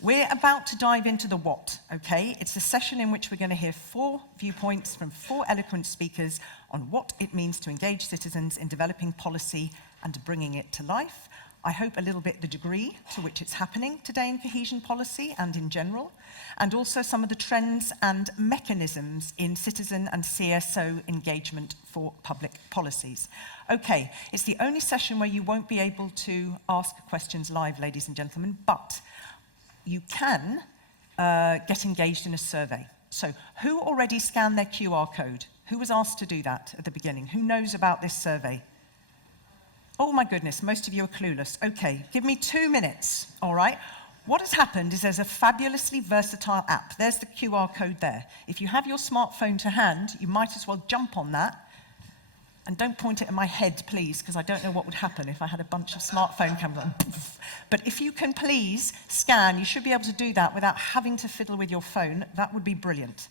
We're about to dive into the what, okay? It's a session in which we're going to hear 4 viewpoints from 4 eloquent speakers on what it means to engage citizens in developing policy and bringing it to life. I hope a little bit the degree to which it's happening today in cohesion policy and in general, and also some of the trends and mechanisms in citizen and CSO engagement for public policies. Okay, it's the only session where you won't be able to ask questions live, ladies and gentlemen, but you can get engaged in a survey. So who already scanned their QR code? Who was asked to do that at the beginning? Who knows about this survey? Oh my goodness, most of you are clueless. Okay, give me 2 minutes, all right? What has happened is there's a fabulously versatile app. There's the QR code there. If you have your smartphone to hand, you might as well jump on that. And don't point it at my head, please, because I don't know what would happen if I had a bunch of smartphone cameras. But if you can please scan, you should be able to do that without having to fiddle with your phone. That would be brilliant.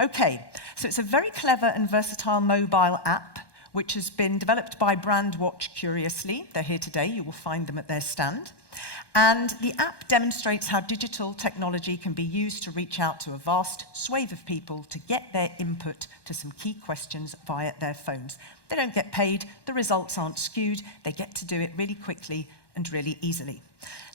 Okay, so it's a very clever and versatile mobile app which has been developed by Brandwatch Curiously. They're here today. You will find them at their stand. And the app demonstrates how digital technology can be used to reach out to a vast swathe of people to get their input to some key questions via their phones. They don't get paid, the results aren't skewed, they get to do it really quickly and really easily.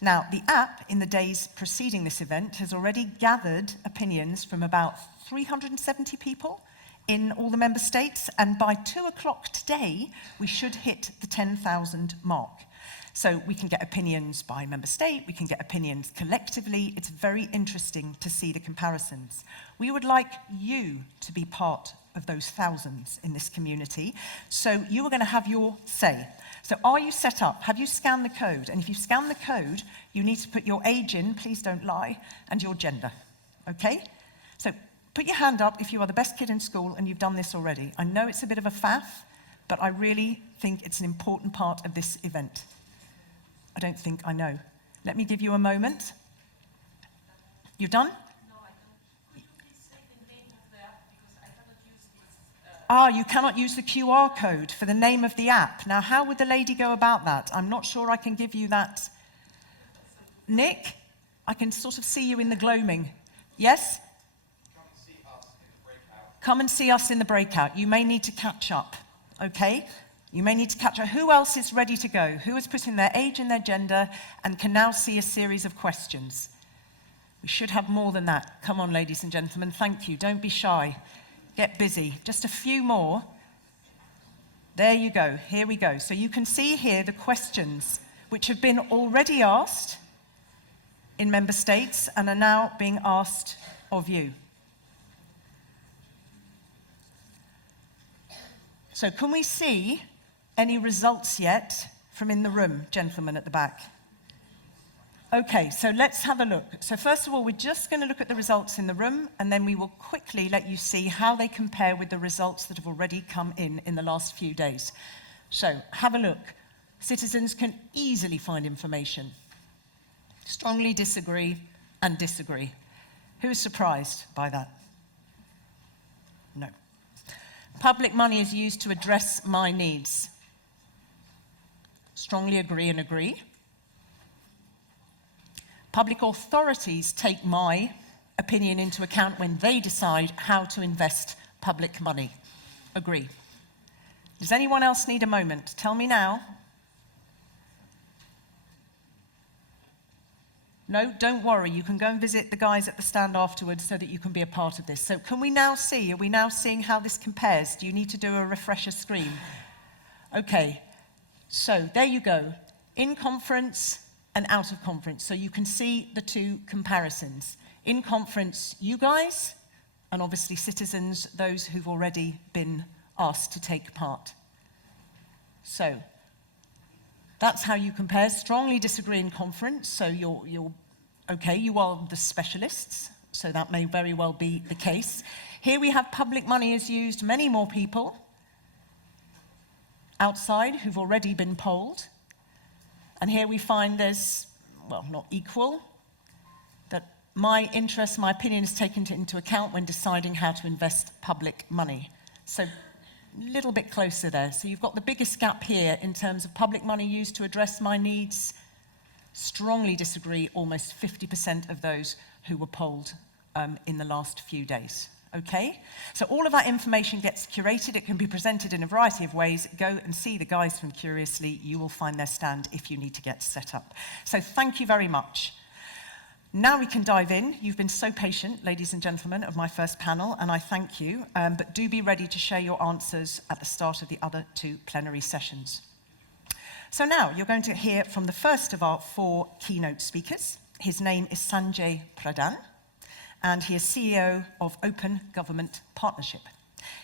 Now, the app, in the days preceding this event, has already gathered opinions from about 370 people in all the member states, and by 2 o'clock today, we should hit the 10,000 mark. So we can get opinions by member state, we can get opinions collectively. It's very interesting to see the comparisons. We would like you to be part of those thousands in this community, so you are going to have your say. So are you set up? Have you scanned the code? And if you scan the code, you need to put your age in, please don't lie, and your gender, okay? So put your hand up if you are the best kid in school and you've done this already. I know it's a bit of a faff, but I really think it's an important part of this event. I don't think I know. Let me give you a moment. You've done? No, I don't. Could you please say the name of the app, because I cannot use this. You cannot use the QR code for the name of the app. Now, how would the lady go about that? I'm not sure I can give you that. Nick, I can sort of see you in the gloaming. Yes? Come and see us in the breakout. You may need to catch up, okay? You may need to catch up. Who else is ready to go? Who has put in their age and their gender and can now see a series of questions? We should have more than that. Come on, ladies and gentlemen. Thank you. Don't be shy. Get busy. Just a few more. There you go. Here we go. So you can see here the questions which have been already asked in member states and are now being asked of you. So can we see any results yet from in the room, gentlemen at the back? Okay, so let's have a look. So first of all, we're just going to look at the results in the room, and then we will quickly let you see how they compare with the results that have already come in the last few days. So have a look. Citizens can easily find information. Strongly disagree and disagree. Who is surprised by that? No. Public money is used to address my needs. Strongly agree and agree. Public authorities take my opinion into account when they decide how to invest public money. Agree. Does anyone else need a moment? Tell me now. No, don't worry. You can go and visit the guys at the stand afterwards so that you can be a part of this. So can we now see, are we now seeing how this compares? Do you need to do a refresher screen? Okay, so there you go. In conference and out of conference. So you can see the 2 comparisons. In conference, you guys, and obviously citizens, those who've already been asked to take part. So that's how you compare. Strongly disagree in conference, so you're okay, you are the specialists, so that may very well be the case. Here we have public money is used, many more people outside who've already been polled. And here we find there's, well, not equal, that my interest, my opinion is taken into account when deciding how to invest public money. So a little bit closer there. So you've got the biggest gap here in terms of public money used to address my needs strongly disagree almost 50% of those who were polled in the last few days. Okay? So all of that information gets curated. It can be presented in a variety of ways. Go and see the guys from Curiously. You will find their stand if you need to get set up. So thank you very much. Now we can dive in. You've been so patient, ladies and gentlemen, of my first panel, and I thank you. But do be ready to share your answers at the start of the other 2 plenary sessions. So now you're going to hear from the first of our 4 keynote speakers. His name is Sanjay Pradhan, and he is CEO of Open Government Partnership.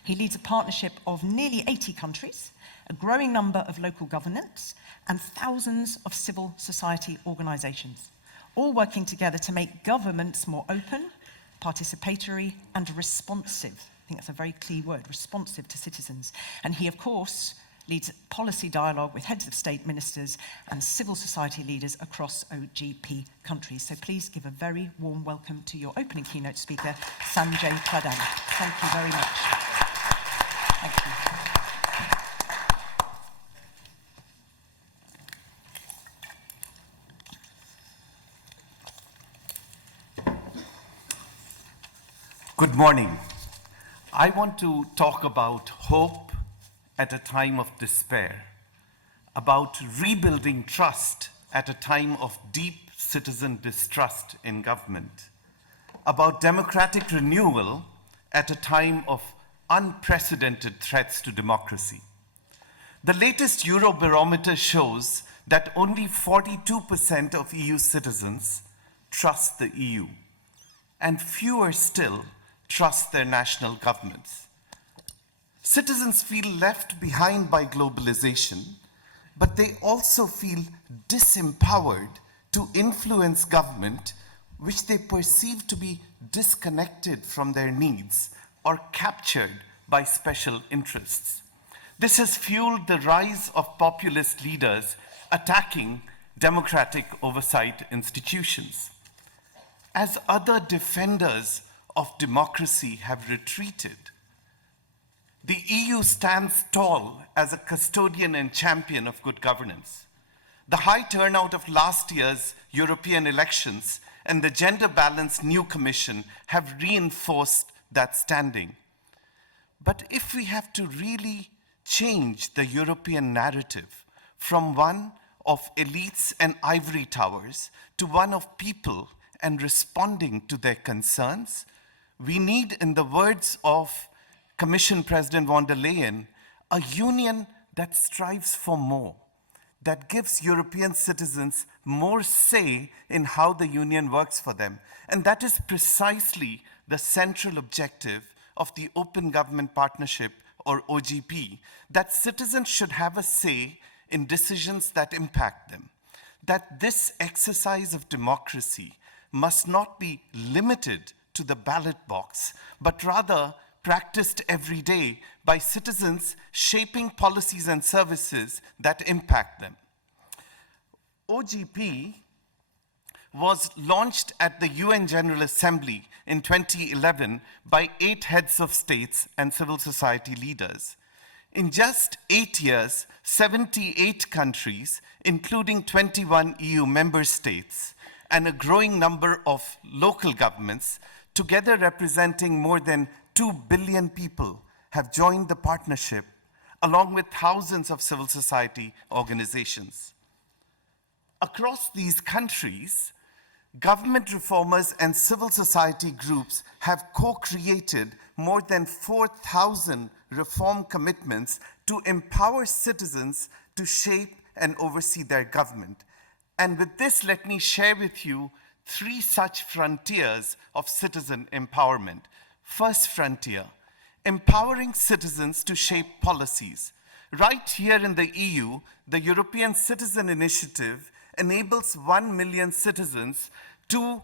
He leads a partnership of nearly 80 countries, a growing number of local governments, and thousands of civil society organizations, all working together to make governments more open, participatory, and responsive. I think that's a very key word, responsive to citizens. And he, of course, leads policy dialogue with heads of state, ministers, and civil society leaders across OGP countries. So please give a very warm welcome to your opening keynote speaker, Sanjay Pradhan. Thank you very much. Thank you. Good morning. I want to talk about hope at a time of despair, about rebuilding trust at a time of deep citizen distrust in government, about democratic renewal at a time of unprecedented threats to democracy. The latest Eurobarometer shows that only 42% of EU citizens trust the EU, and fewer still trust their national governments. Citizens feel left behind by globalization, but they also feel disempowered to influence government, which they perceive to be disconnected from their needs or captured by special interests. This has fueled the rise of populist leaders attacking democratic oversight institutions. As other defenders of democracy have retreated, the EU stands tall as a custodian and champion of good governance. The high turnout of last year's European elections and the gender-balanced new Commission have reinforced that standing. But if we have to really change the European narrative from one of elites and ivory towers to one of people and responding to their concerns, we need, in the words of Commission President von der Leyen, a union that strives for more, that gives European citizens more say in how the union works for them. And that is precisely the central objective of the Open Government Partnership, or OGP, that citizens should have a say in decisions that impact them, that this exercise of democracy must not be limited to the ballot box, but rather practiced every day by citizens shaping policies and services that impact them. OGP was launched at the UN General Assembly in 2011 by 8 heads of states and civil society leaders. In just 8 years, 78 countries, including 21 EU member states, and a growing number of local governments, together representing more than 2 billion people, have joined the partnership, along with thousands of civil society organizations. Across these countries, government reformers and civil society groups have co-created more than 4,000 reform commitments to empower citizens to shape and oversee their government. And with this, let me share with you 3 such frontiers of citizen empowerment. First frontier, empowering citizens to shape policies. Right here in the EU, the European Citizen Initiative enables 1 million citizens to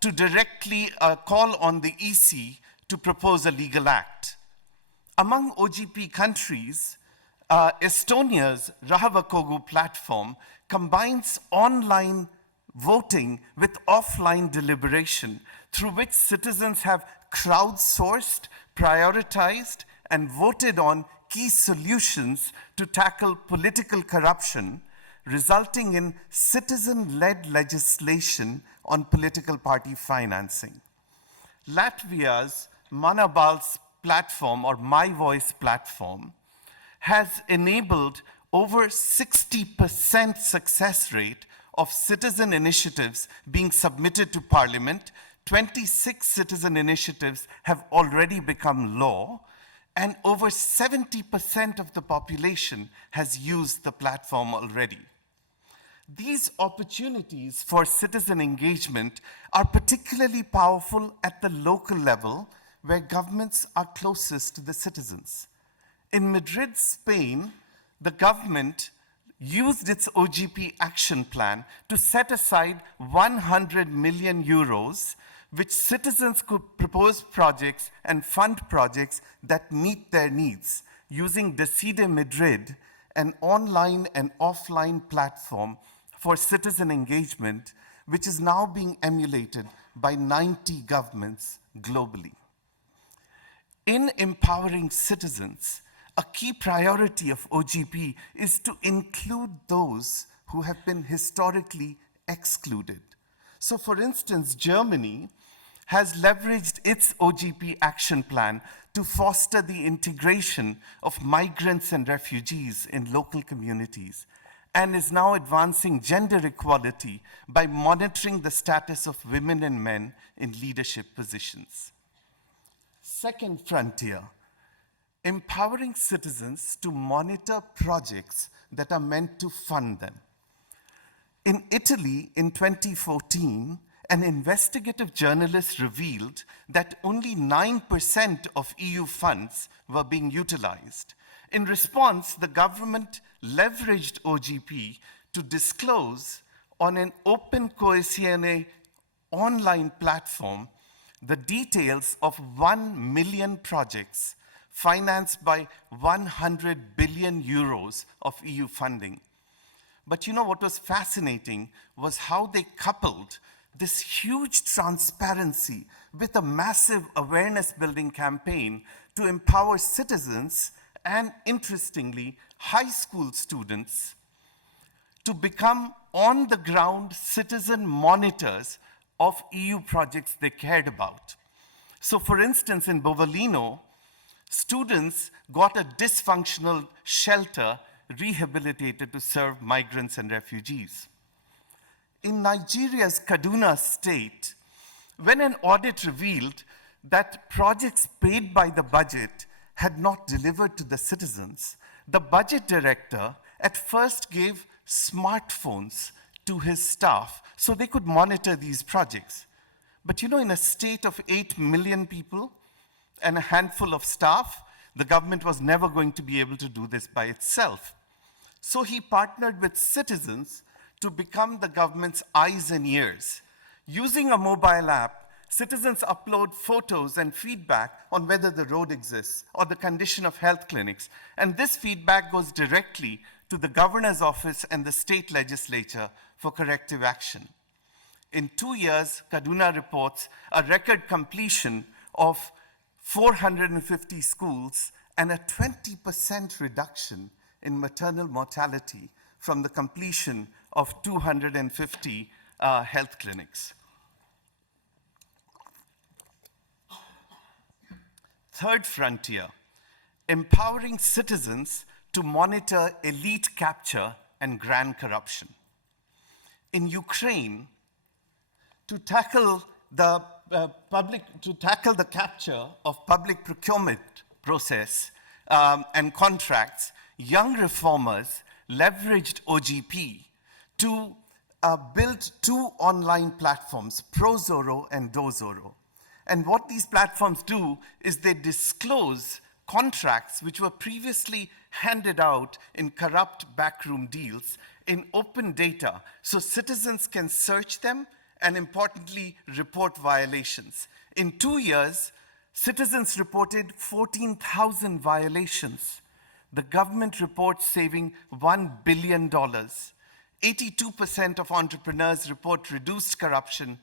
directly call on the EC to propose a legal act. Among OGP countries, Estonia's Rahvakogu platform combines online voting with offline deliberation, through which citizens have crowdsourced, prioritized, and voted on key solutions to tackle political corruption, resulting in citizen-led legislation on political party financing. Latvia's Manabal's platform, or My Voice platform, has enabled over 60% success rate of citizen initiatives being submitted to Parliament. 26 citizen initiatives have already become law, and over 70% of the population has used the platform already. These opportunities for citizen engagement are particularly powerful at the local level, where governments are closest to the citizens. In Madrid, Spain, the government used its OGP action plan to set aside 100 million euros, which citizens could propose projects and fund projects that meet their needs, using Decide Madrid, an online and offline platform for citizen engagement, which is now being emulated by 90 governments globally. In empowering citizens, a key priority of OGP is to include those who have been historically excluded. So for instance, Germany has leveraged its OGP action plan to foster the integration of migrants and refugees in local communities, and is now advancing gender equality by monitoring the status of women and men in leadership positions. Second frontier, empowering citizens to monitor projects that are meant to fund them. In Italy, in 2014, an investigative journalist revealed that only 9% of EU funds were being utilized. In response, the government leveraged OGP to disclose on an open Cohesion online platform the details of 1 million projects financed by 100 billion euros of EU funding. But you know what was fascinating was how they coupled this huge transparency with a massive awareness building campaign to empower citizens and, interestingly, high school students to become on-the-ground citizen monitors of EU projects they cared about. So for instance, in Bovellino, students got a dysfunctional shelter rehabilitated to serve migrants and refugees. In Nigeria's Kaduna state, when an audit revealed that projects paid by the budget had not delivered to the citizens, the budget director at first gave smartphones to his staff so they could monitor these projects. But you know, in a state of 8 million people and a handful of staff, the government was never going to be able to do this by itself. So he partnered with citizens to become the government's eyes and ears. Using a mobile app, citizens upload photos and feedback on whether the road exists or the condition of health clinics. And this feedback goes directly to the governor's office and the state legislature for corrective action. In 2 years, Kaduna reports a record completion of 450 schools and a 20% reduction in maternal mortality from the completion of 250 health clinics. Third frontier, empowering citizens to monitor elite capture and grand corruption. In Ukraine, to tackle the capture of public procurement process and contracts, young reformers leveraged OGP to build 2 online platforms, ProZorro and DoZorro. And what these platforms do is they disclose contracts which were previously handed out in corrupt backroom deals in open data, so citizens can search them and, importantly, report violations. In 2 years, citizens reported 14,000 violations. The government reports saving $1 billion. 82% of entrepreneurs report reduced corruption,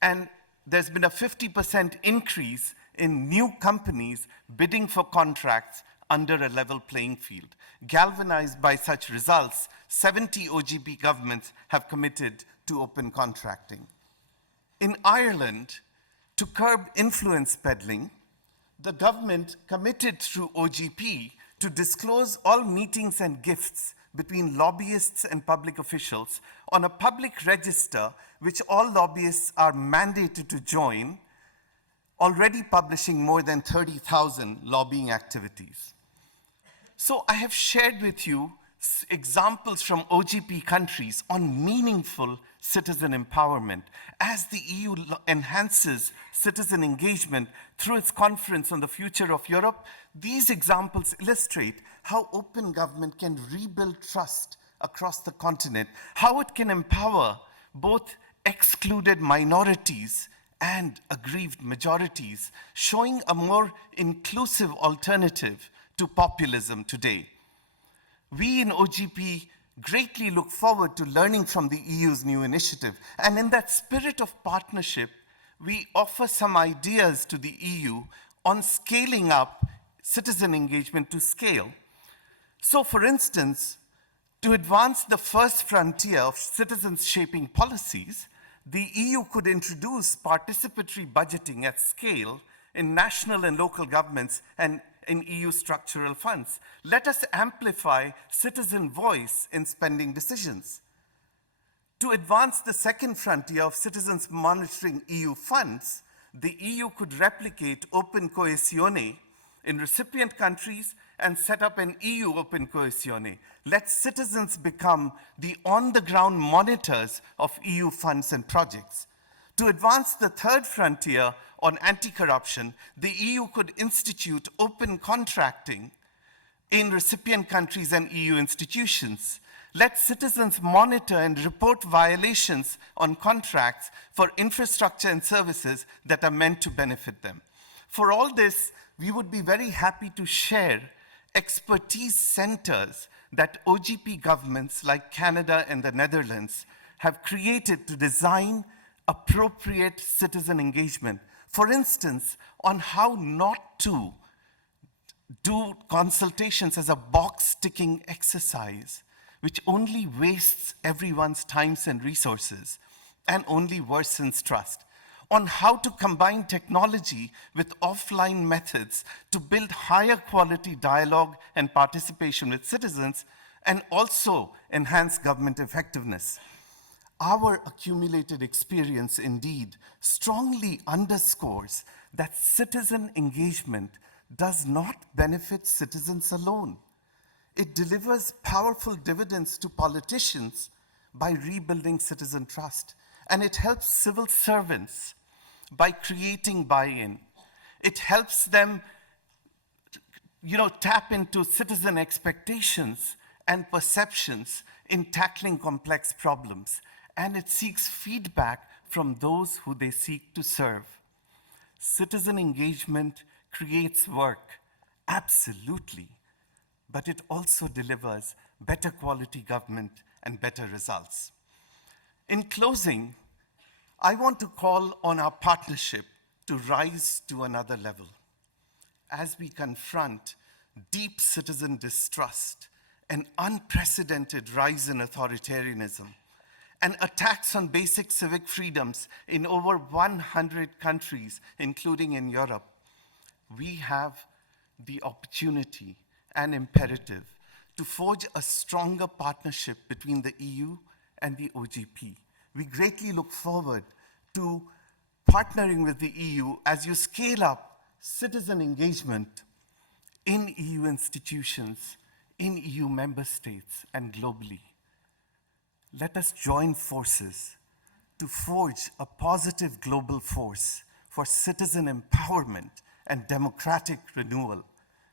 and there's been a 50% increase in new companies bidding for contracts under a level playing field. Galvanized by such results, 70 OGP governments have committed to open contracting. In Ireland, to curb influence peddling, the government committed through OGP to disclose all meetings and gifts between lobbyists and public officials on a public register which all lobbyists are mandated to join, already publishing more than 30,000 lobbying activities. So I have shared with you examples from OGP countries on meaningful citizen empowerment as the EU enhances citizen engagement through its conference on the future of Europe. These examples illustrate how open government can rebuild trust across the continent, how it can empower both excluded minorities and aggrieved majorities, showing a more inclusive alternative to populism today. We in OGP greatly look forward to learning from the EU's new initiative, and in that spirit of partnership, we offer some ideas to the EU on scaling up citizen engagement to scale. So, for instance, to advance the first frontier of citizens shaping policies, the EU could introduce participatory budgeting at scale in national and local governments and in EU structural funds. Let us amplify citizen voice in spending decisions. To advance the second frontier of citizens monitoring EU funds, the EU could replicate Open Cohesione in recipient countries and set up an EU Open Cohesione. Let citizens become the on-the-ground monitors of EU funds and projects. To advance the third frontier on anti-corruption, the EU could institute open contracting in recipient countries and EU institutions. Let citizens monitor and report violations on contracts for infrastructure and services that are meant to benefit them. For all this, we would be very happy to share expertise centers that OGP governments like Canada and the Netherlands have created to design appropriate citizen engagement. For instance, on how not to do consultations as a box-ticking exercise, which only wastes everyone's times and resources and only worsens trust. On how to combine technology with offline methods to build higher quality dialogue and participation with citizens and also enhance government effectiveness. Our accumulated experience indeed strongly underscores that citizen engagement does not benefit citizens alone. It delivers powerful dividends to politicians by rebuilding citizen trust, and it helps civil servants by creating buy-in. It helps them, tap into citizen expectations and perceptions in tackling complex problems, and it seeks feedback from those who they seek to serve. Citizen engagement creates work, absolutely, but it also delivers better quality government and better results. In closing, I want to call on our partnership to rise to another level as we confront deep citizen distrust, an unprecedented rise in authoritarianism, and attacks on basic civic freedoms in over 100 countries, including in Europe. We have the opportunity and imperative to forge a stronger partnership between the EU and the OGP. We greatly look forward to partnering with the EU as you scale up citizen engagement in EU institutions, in EU member states, and globally. Let us join forces to forge a positive global force for citizen empowerment and democratic renewal.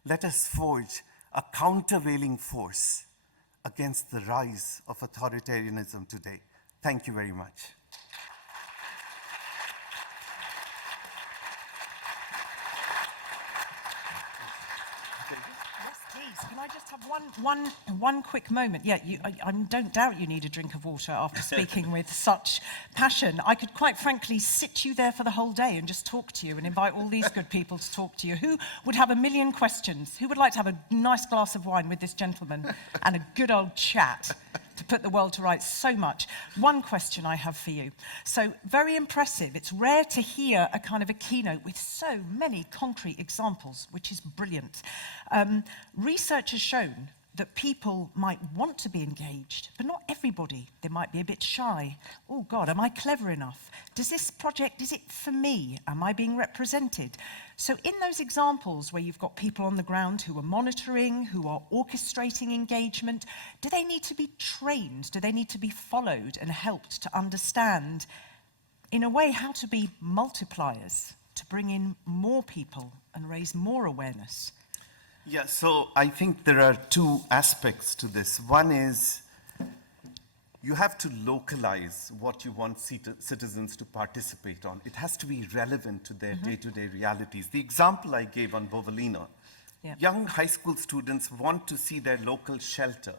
Let us forge a countervailing force against the rise of authoritarianism today. Thank you very much. Yes, please. Can I just have one quick moment? Yeah, I don't doubt you need a drink of water after speaking with such passion. I could quite frankly sit you there for the whole day and just talk to you and invite all these good people to talk to you. Who would have a million questions? Who would like to have a nice glass of wine with this gentleman and a good old chat to put the world to rights? So much. One question I have for you. So very impressive. It's rare to hear a kind of a keynote with so many concrete examples, which is brilliant. Research has shown that people might want to be engaged, but not everybody. They might be a bit shy. Oh God, am I clever enough? Does this project, is it for me? Am I being represented? So in those examples where you've got people on the ground who are monitoring, who are orchestrating engagement, do they need to be trained? Do they need to be followed and helped to understand, in a way, how to be multipliers, to bring in more people and raise more awareness? Yeah, so I think there are two aspects to this. One is you have to localize what you want citizens to participate on. It has to be relevant to their day-to-day realities. The example I gave on Bovalino, young high school students want to see their local shelter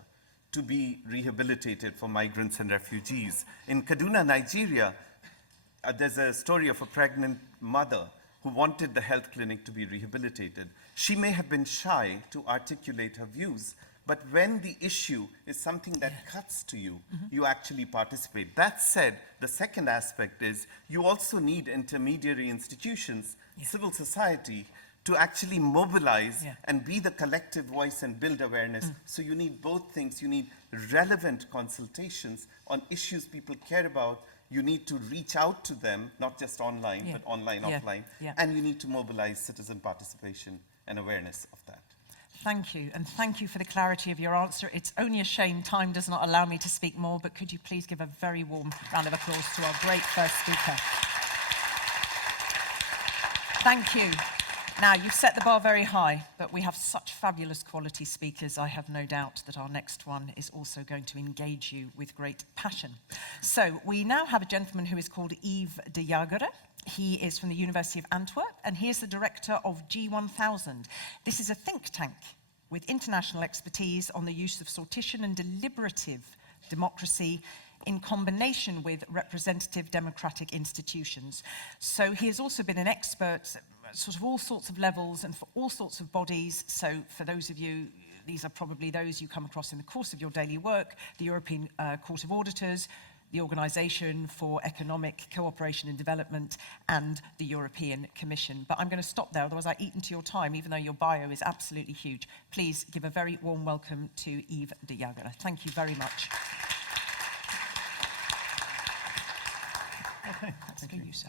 to be rehabilitated for migrants and refugees. In Kaduna, Nigeria, there's a story of a pregnant mother who wanted the health clinic to be rehabilitated. She may have been shy to articulate her views, but when the issue is something that cuts to you, you actually participate. That said, the second aspect is you also need intermediary institutions, civil society, to actually mobilize and be the collective voice and build awareness. So you need both things. You need relevant consultations on issues people care about. You need to reach out to them, not just online, but online, offline. And you need to mobilize citizen participation and awareness of that. Thank you, and thank you for the clarity of your answer. It's only a shame time does not allow me to speak more, but could you please give a very warm round of applause to our great first speaker. Thank you. Now, you've set the bar very high, but we have such fabulous quality speakers. I have no doubt that our next one is also going to engage you with great passion. So we now have a gentleman who is called Yves Dejaeghere. He is from the University of Antwerp, and he is the director of G1000. This is a think tank with international expertise on the use of sortition and deliberative democracy in combination with representative democratic institutions. So he has also been an expert at sort of all sorts of levels and for all sorts of bodies. So for those of you, these are probably those you come across in the course of your daily work: the European Court of Auditors, the Organisation for Economic Cooperation and Development, and the European Commission. But I'm going to stop there, otherwise I eat into your time, even though your bio is absolutely huge. Please give a very warm welcome to Yves Dejaeghere. Thank you very much. Okay, That's for you, sir.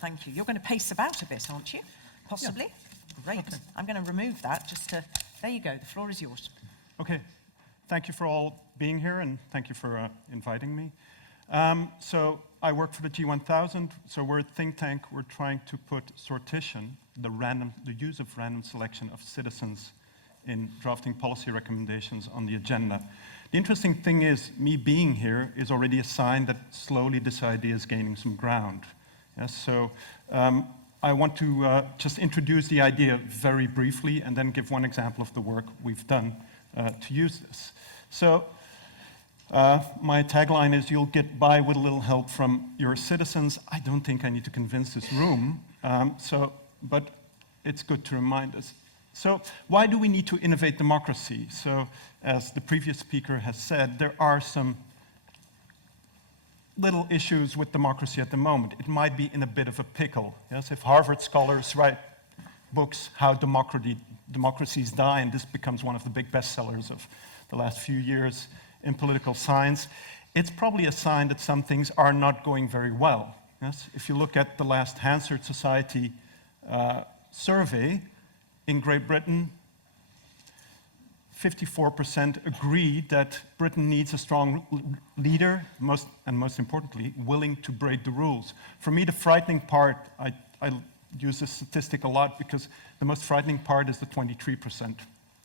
Thank you. You're going to pace about a bit, aren't you? Possibly? Yeah. Great. Okay. I'm going to remove that just to... There you go. The floor is yours. Okay. Thank you for all being here, and thank you for inviting me. So I work for the G1000. So we're a think tank. We're trying to put sortition, the use of random selection of citizens in drafting policy recommendations, on the agenda. The interesting thing is, me being here is already a sign that slowly this idea is gaining some ground. Yes, so I want to just introduce the idea very briefly and then give one example of the work we've done to use this. So my tagline is, you'll get by with a little help from your citizens. I don't think I need to convince this room, but it's good to remind us. So why do we need to innovate democracy? So as the previous speaker has said, there are some little issues with democracy at the moment. It might be in a bit of a pickle. Yes, if Harvard scholars write books, How Democracies Die, and this becomes one of the big bestsellers of the last few years in political science, it's probably a sign that some things are not going very well. Yes? If you look at the last Hansard Society survey, in Great Britain, 54% agree that Britain needs a strong leader, most importantly, willing to break the rules. For me, the frightening part, I use this statistic a lot because the most frightening part is the 23%.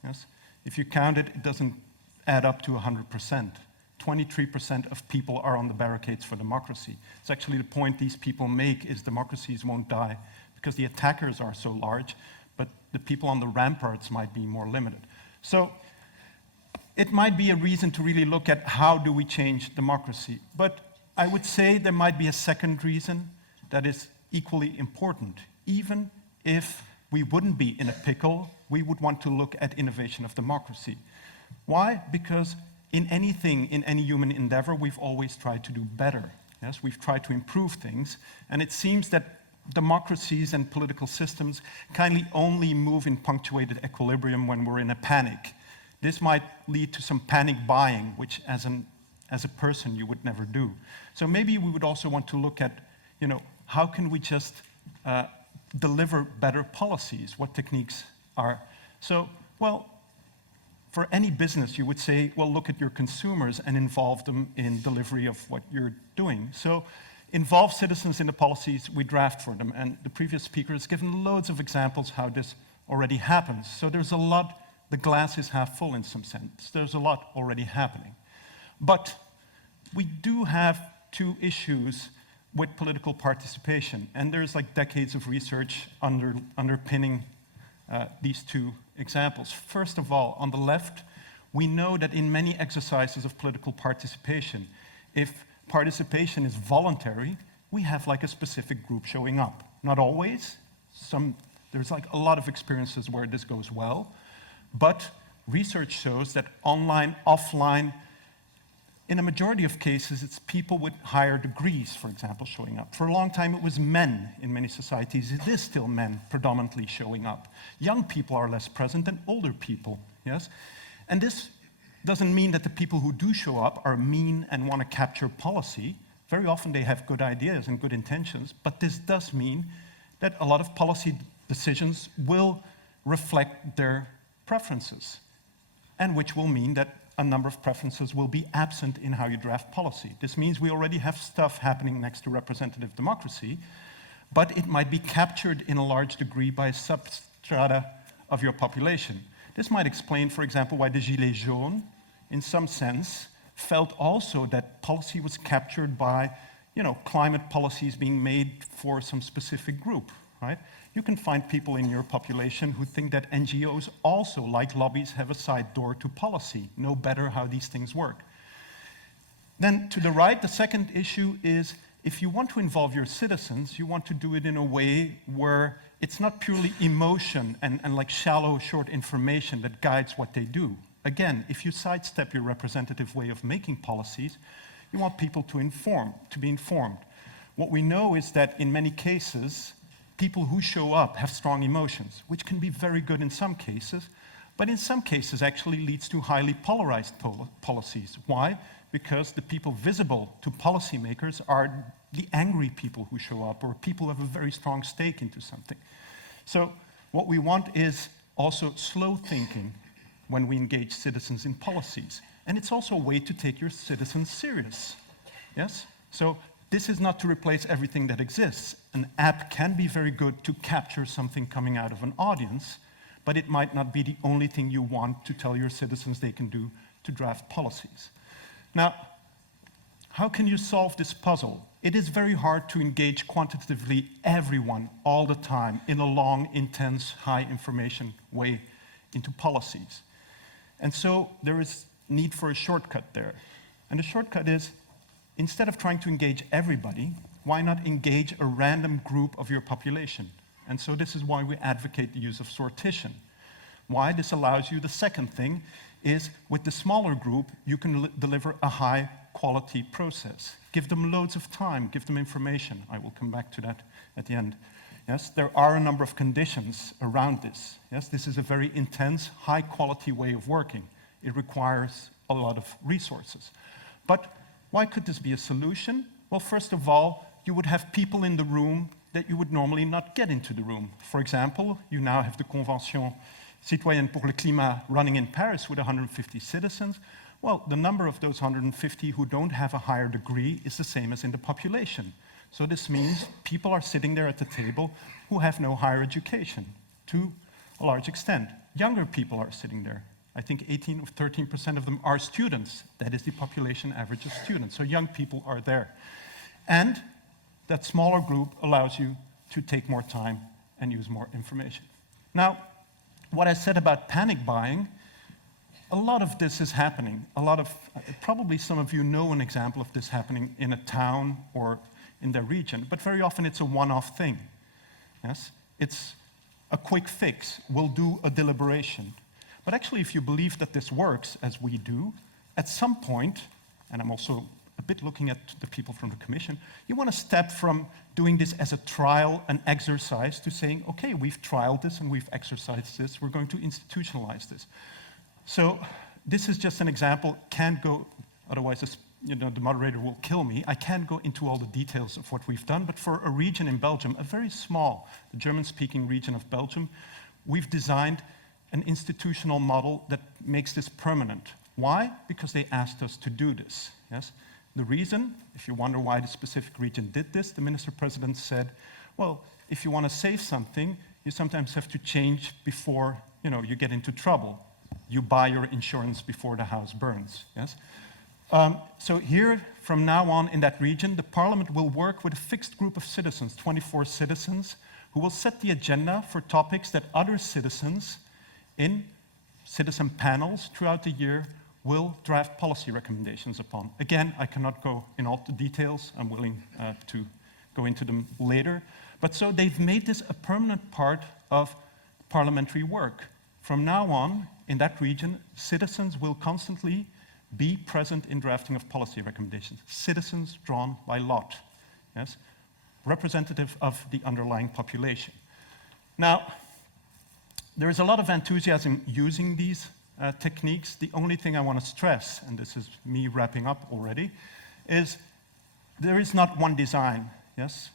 Yes? If you count it, it doesn't add up to 100%. 23% of people are on the barricades for democracy. It's actually the point these people make is democracies won't die because the attackers are so large, but the people on the ramparts might be more limited. So it might be a reason to really look at how do we change democracy. But I would say there might be a second reason that is equally important. Even if we wouldn't be in a pickle, we would want to look at innovation of democracy. Why? Because in anything, in any human endeavor, we've always tried to do better. Yes, we've tried to improve things, and it seems that democracies and political systems kindly only move in punctuated equilibrium when we're in a panic. This might lead to some panic buying, which as a person you would never do. So maybe we would also want to look at, how can we just deliver better policies? What techniques are? So, well, for any business, you would say, well, look at your consumers and involve them in delivery of what you're doing. So involve citizens in the policies we draft for them. And the previous speaker has given loads of examples how this already happens. So there's a lot, the glass is half full in some sense. There's a lot already happening. But we do have two issues with political participation. And there's like decades of research underpinning these two examples. First of all, on the left, we know that in many exercises of political participation, if participation is voluntary, we have like a specific group showing up. Not always. There's like a lot of experiences where this goes well, but research shows that online, offline, in a majority of cases, it's people with higher degrees, for example, showing up. For a long time, it was men in many societies. It is still men predominantly showing up. Young people are less present than older people, yes? And this doesn't mean that the people who do show up are mean and want to capture policy. Very often they have good ideas and good intentions, but this does mean that a lot of policy decisions will reflect their preferences, and which will mean that a number of preferences will be absent in how you draft policy. This means we already have stuff happening next to representative democracy, but it might be captured in a large degree by a substrata of your population. This might explain, for example, why the Gilets jaunes, in some sense, felt also that policy was captured by, climate policies being made for some specific group, right? You can find people in your population who think that NGOs also, like lobbies, have a side door to policy, know better how these things work. Then to the right, the second issue is if you want to involve your citizens, you want to do it in a way where it's not purely emotion and like shallow, short information that guides what they do. Again, if you sidestep your representative way of making policies, you want people to be informed. What we know is that in many cases, people who show up have strong emotions, which can be very good in some cases, but in some cases actually leads to highly polarized policies. Why? Because the people visible to policymakers are the angry people who show up, or people who have a very strong stake into something. So what we want is also slow thinking when we engage citizens in policies. And it's also a way to take your citizens serious. Yes? So this is not to replace everything that exists. An app can be very good to capture something coming out of an audience, but it might not be the only thing you want to tell your citizens they can do to draft policies. Now, how can you solve this puzzle? It is very hard to engage quantitatively everyone all the time in a long, intense, high information way into policies. And so there is need for a shortcut there. And the shortcut is, instead of trying to engage everybody, why not engage a random group of your population? And so this is why we advocate the use of sortition. Why this allows you, the second thing, is with the smaller group, you can deliver a high quality process. Give them loads of time, give them information. I will come back to that at the end. Yes, there are a number of conditions around this. Yes, this is a very intense, high quality way of working. It requires a lot of resources. But why could this be a solution? Well, first of all, you would have people in the room that you would normally not get into the room. For example, you now have the Convention Citoyenne pour le Climat running in Paris with 150 citizens. Well, the number of those 150 who don't have a higher degree is the same as in the population. So this means people are sitting there at the table who have no higher education to a large extent. Younger people are sitting there. I think 18 or 13% of them are students. That is the population average of students. So young people are there. And that smaller group allows you to take more time and use more information. Now, what I said about panic buying a lot of this is happening. Probably some of you know an example of this happening in a town or in their region, but very often it's a one-off thing. Yes? It's a quick fix. We'll do a deliberation. But actually, if you believe that this works, as we do, at some point, and I'm also a bit looking at the people from the Commission, you want to step from doing this as a trial, an exercise, to saying, okay, we've trialed this and we've exercised this, we're going to institutionalize this. So this is just an example, can't go, otherwise the moderator will kill me. I can't go into all the details of what we've done, but for a region in Belgium, a very small, the German-speaking region of Belgium, we've designed an institutional model that makes this permanent. Why? Because they asked us to do this, yes? The reason, if you wonder why the specific region did this, the Minister-President said, well, if you want to save something, you sometimes have to change before, you get into trouble. You buy your insurance before the house burns, yes? So here, from now on in that region, the Parliament will work with a fixed group of citizens, 24 citizens, who will set the agenda for topics that other citizens in citizen panels throughout the year will draft policy recommendations upon. Again, I cannot go in all the details. I'm willing to go into them later. But so they've made this a permanent part of parliamentary work. From now on, in that region, citizens will constantly be present in drafting of policy recommendations. Citizens drawn by lot, yes? Representative of the underlying population. Now, there is a lot of enthusiasm using these techniques. The only thing I want to stress, and this is me wrapping up already, is there is not one design, yes?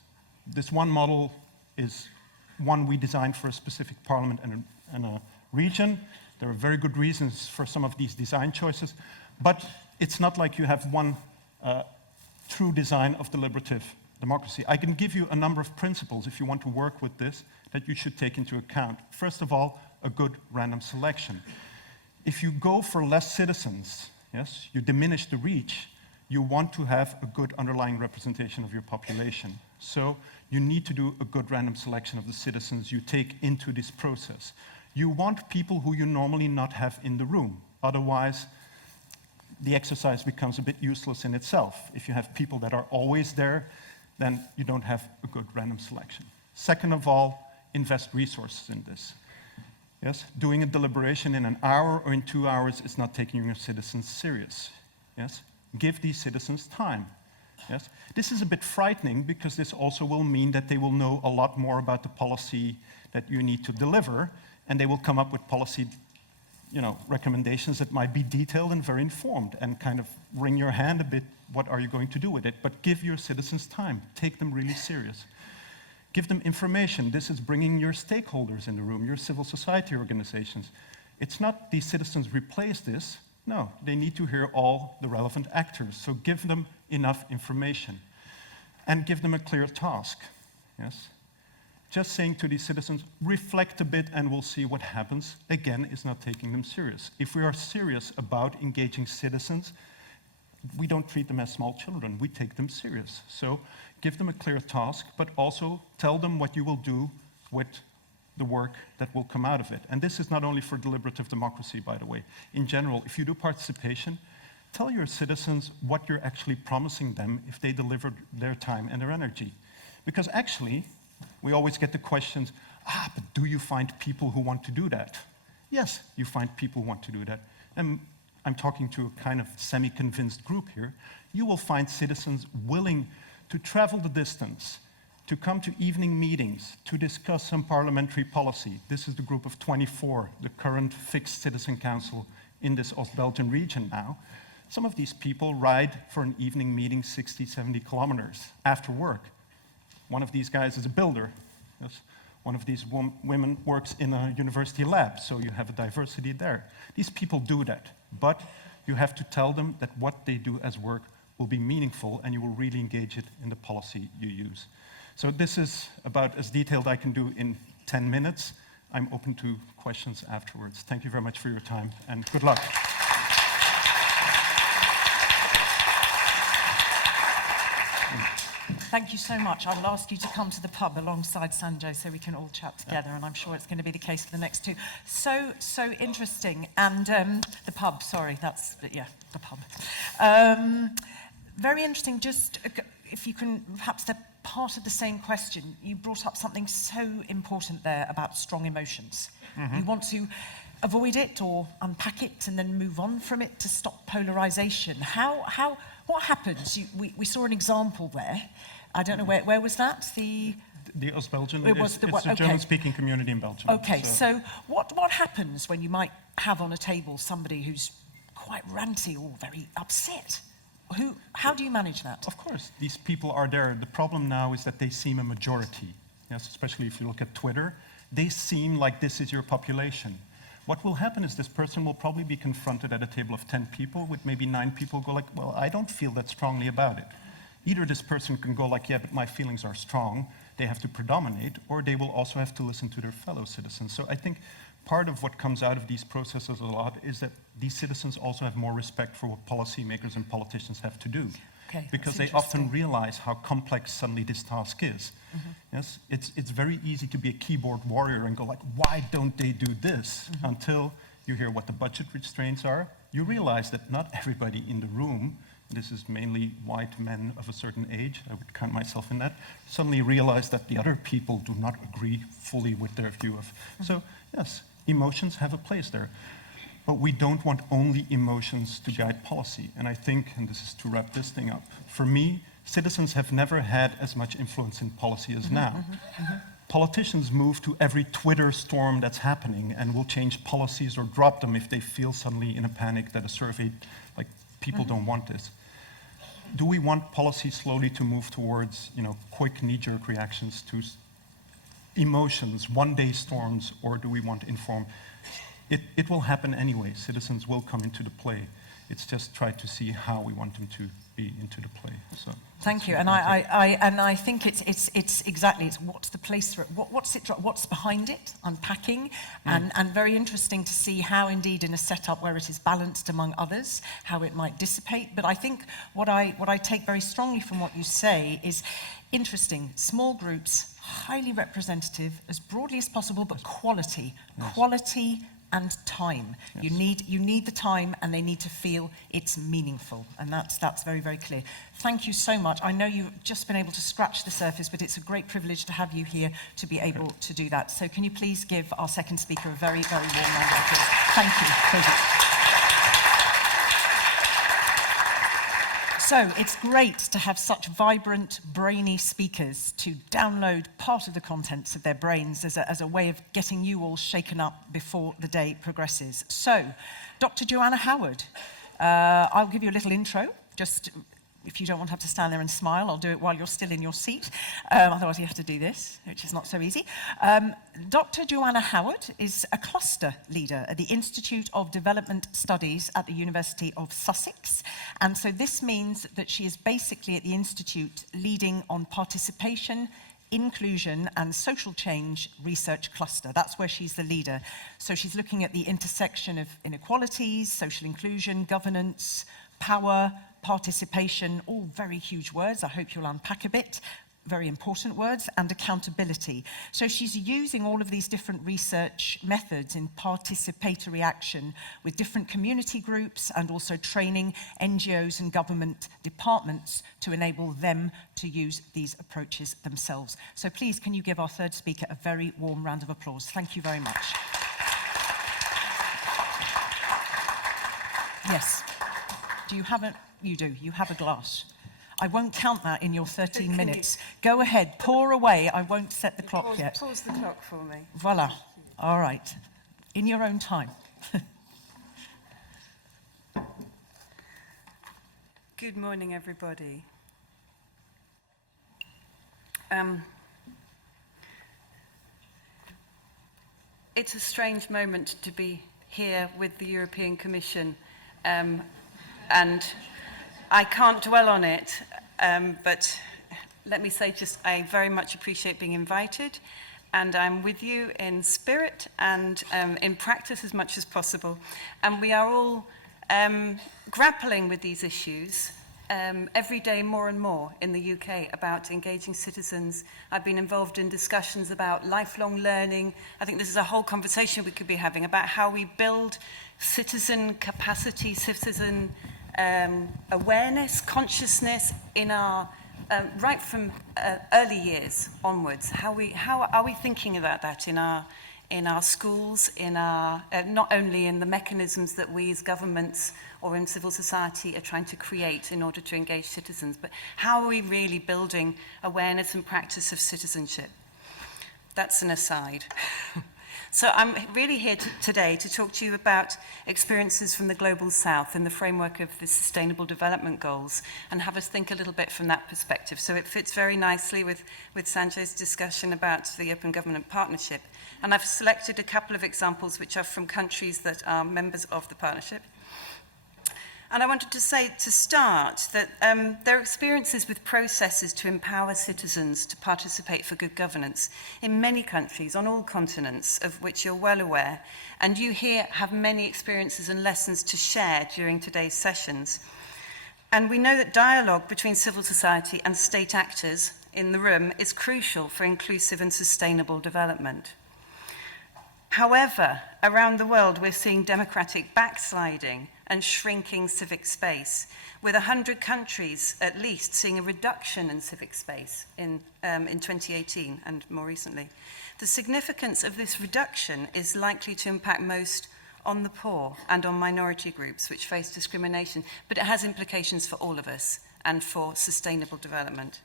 This one model is one we designed for a specific parliament and a region. There are very good reasons for some of these design choices, but it's not like you have one true design of deliberative democracy. I can give you a number of principles, if you want to work with this, that you should take into account. First of all, a good random selection. If you go for less citizens, yes, you diminish the reach, you want to have a good underlying representation of your population. So you need to do a good random selection of the citizens you take into this process. You want people who you normally not have in the room. Otherwise, the exercise becomes a bit useless in itself. If you have people that are always there, then you don't have a good random selection. Second of all, invest resources in this. Yes, doing a deliberation in an hour or in 2 hours is not taking your citizens serious. Yes, give these citizens time. Yes, this is a bit frightening because this also will mean that they will know a lot more about the policy that you need to deliver, and they will come up with policy, recommendations that might be detailed and very informed and kind of wring your hand a bit. What are you going to do with it? But give your citizens time. Take them really serious. Give them information. This is bringing your stakeholders in the room, your civil society organizations. It's not these citizens replace this. No, they need to hear all the relevant actors. So give them enough information and give them a clear task. Yes? Just saying to these citizens, reflect a bit and we'll see what happens, again, is not taking them serious. If we are serious about engaging citizens, we don't treat them as small children, we take them serious. So give them a clear task, but also tell them what you will do with the work that will come out of it. And this is not only for deliberative democracy, by the way. In general, if you do participation, tell your citizens what you're actually promising them if they deliver their time and their energy. Because actually, we always get the questions, but do you find people who want to do that? Yes, you find people who want to do that. And I'm talking to a kind of semi-convinced group here. You will find citizens willing to travel the distance, to come to evening meetings, to discuss some parliamentary policy. This is the group of 24, the current fixed citizen council in this Oost-Belgian region now. Some of these people ride for an evening meeting 60, 70 kilometers after work. One of these guys is a builder. Yes. One of these women works in a university lab, so you have a diversity there. These people do that, but you have to tell them that what they do as work will be meaningful and you will really engage it in the policy you use. So this is about as detailed I can do in 10 minutes. I'm open to questions afterwards. Thank you very much for your time and good luck. Thank you so much. I will ask you to come to the pub alongside Sanjay so we can all chat together, and I'm sure it's going to be the case for the next two. So interesting. And the pub, sorry, the pub. Very interesting. Just if you can, perhaps they're part of the same question. You brought up something so important there about strong emotions. You want to avoid it or unpack it and then move on from it to stop polarization. What happens? We saw an example there. I don't know, where was that? The Oost-Belgium. It's a German-speaking community in Belgium. Okay, so what happens when you might have on a table somebody who's quite ranty or very upset? How do you manage that? Of course, these people are there. The problem now is that they seem a majority. Yes, especially if you look at Twitter. They seem like this is your population. What will happen is this person will probably be confronted at a table of 10 people with maybe 9 people go like, well, I don't feel that strongly about it. Either this person can go like, yeah, but my feelings are strong, they have to predominate, or they will also have to listen to their fellow citizens. So I think part of what comes out of these processes a lot is that these citizens also have more respect for what policymakers and politicians have to do. Okay, because they often realize how complex suddenly this task is. Yes, it's very easy to be a keyboard warrior and go like, why don't they do this? Until you hear what the budget restraints are, you realize that not everybody in the room, this is mainly white men of a certain age, I would count myself in that, suddenly realize that the other people do not agree fully with their view of. So yes, emotions have a place there. But we don't want only emotions to guide policy. And I think, and this is to wrap this thing up, for me, citizens have never had as much influence in policy as now. Politicians move to every Twitter storm that's happening and will change policies or drop them if they feel suddenly in a panic that a survey, like people don't want this. Do we want policy slowly to move towards, quick knee-jerk reactions to emotions, one-day storms, or do we want informed? It will happen anyway. Citizens will come into the play. It's just try to see how we want them to be into the play. So thank you. And I think it's exactly, it's what's the place for it, what's behind it, unpacking, and very interesting to see how indeed in a setup where it is balanced among others, how it might dissipate. But I think what I take very strongly from what you say is interesting, small groups, highly representative, as broadly as possible, but quality. Yes. Quality and time. Yes. You need the time, and they need to feel it's meaningful, and that's very, very clear. Thank you so much. I know you've just been able to scratch the surface, but it's a great privilege to have you here to be able to do that. So can you please give our second speaker a very, very warm round of applause? Thank you. Thank you. So it's great to have such vibrant, brainy speakers to download part of the contents of their brains as a way of getting you all shaken up before the day progresses. So, Dr. Joanna Howard, I'll give you a little intro, just if you don't want to have to stand there and smile, I'll do it while you're still in your seat. Otherwise you have to do this, which is not so easy. Dr. Joanna Howard is a cluster leader at the Institute of Development Studies at the University of Sussex. And so this means that she is basically at the Institute leading on participation, inclusion and social change research cluster. That's where she's the leader. So she's looking at the intersection of inequalities, social inclusion, governance, power, participation, all very huge words. I hope you'll unpack a bit. Very important words, and accountability. So she's using all of these different research methods in participatory action with different community groups and also training NGOs and government departments to enable them to use these approaches themselves. So please, can you give our third speaker a very warm round of applause? Thank you very much. Yes. Do you have a... You do. You have a glass. I won't count that in your 13 minutes. Go ahead. Pour away. I won't set the clock yet. Pause the clock for me. Voila. All right. In your own time. Good morning, everybody. It's a strange moment to be here with the European Commission, and I can't dwell on it, but let me say just I very much appreciate being invited, and I'm with you in spirit and in practice as much as possible. And we are all grappling with these issues every day more and more in the UK about engaging citizens. I've been involved in discussions about lifelong learning. I think this is a whole conversation we could be having about how we build citizen capacity, citizen awareness, consciousness in our, right from early years onwards. How are we thinking about that in our schools, in our, not only in the mechanisms that we as governments or in civil society are trying to create in order to engage citizens, but how are we really building awareness and practice of citizenship? That's an aside. So I'm really here today to talk to you about experiences from the Global South in the framework of the Sustainable Development Goals and have us think a little bit from that perspective. So it fits very nicely with Sanjay's discussion about the Open Government Partnership. And I've selected a couple of examples which are from countries that are members of the partnership. And I wanted to say to start that there are experiences with processes to empower citizens to participate for good governance in many countries, on all continents, of which you're well aware. And you here have many experiences and lessons to share during today's sessions. And we know that dialogue between civil society and state actors in the room is crucial for inclusive and sustainable development. However, around the world, we're seeing democratic backsliding and shrinking civic space, with 100 countries at least seeing a reduction in civic space in 2018 and more recently. The significance of this reduction is likely to impact most on the poor and on minority groups which face discrimination, but it has implications for all of us and for sustainable development.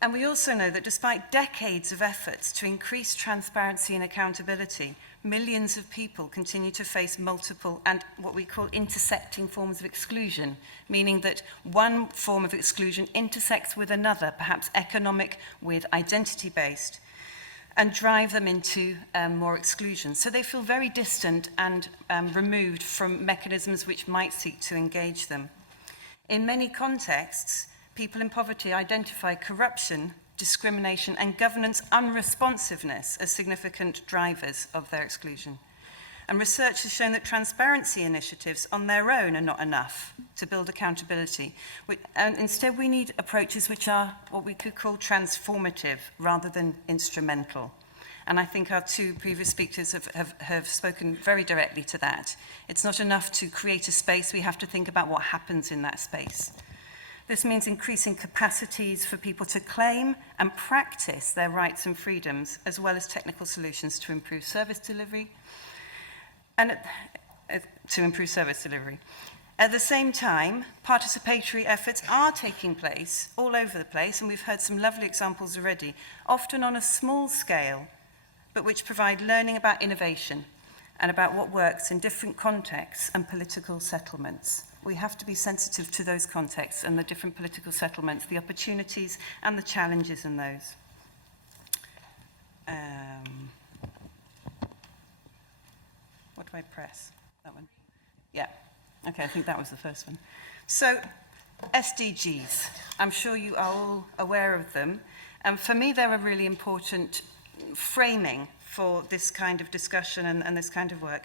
And we also know that despite decades of efforts to increase transparency and accountability, millions of people continue to face multiple and what we call intersecting forms of exclusion, meaning that one form of exclusion intersects with another, perhaps economic with identity-based, and drive them into more exclusion. So they feel very distant and removed from mechanisms which might seek to engage them. In many contexts, people in poverty identify corruption, discrimination, and governance unresponsiveness as significant drivers of their exclusion. And research has shown that transparency initiatives on their own are not enough to build accountability. And instead, we need approaches which are what we could call transformative rather than instrumental. And I think our two previous speakers have spoken very directly to that. It's not enough to create a space, we have to think about what happens in that space. This means increasing capacities for people to claim and practice their rights and freedoms, as well as technical solutions to improve service delivery. At the same time, participatory efforts are taking place all over the place, and we've heard some lovely examples already, often on a small scale, but which provide learning about innovation and about what works in different contexts and political settlements. We have to be sensitive to those contexts and the different political settlements, the opportunities and the challenges in those. What do I press? That one? Yeah. Okay, I think that was the first one. So, SDGs. I'm sure you are all aware of them. And for me, they're a really important framing for this kind of discussion and this kind of work.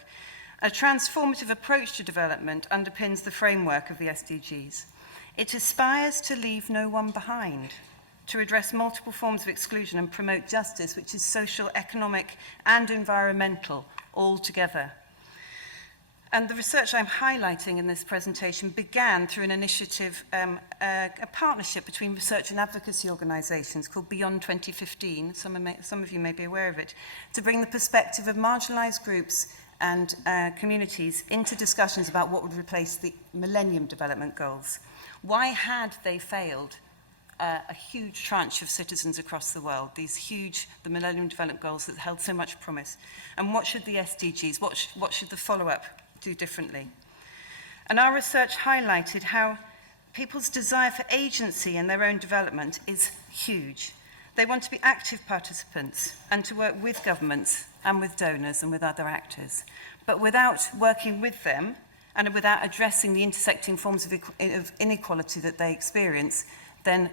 A transformative approach to development underpins the framework of the SDGs. It aspires to leave no one behind, to address multiple forms of exclusion and promote justice, which is social, economic, and environmental, all together. And the research I'm highlighting in this presentation began through an initiative, a partnership between research and advocacy organisations called Beyond 2015, some of you may be aware of it, to bring the perspective of marginalised groups and communities into discussions about what would replace the Millennium Development Goals. Why had they failed a huge tranche of citizens across the world, the Millennium Development Goals that held so much promise? And what should the SDGs, what should the follow-up do differently? And our research highlighted how people's desire for agency in their own development is huge. They want to be active participants and to work with governments and with donors and with other actors. But without working with them and without addressing the intersecting forms of inequality that they experience, then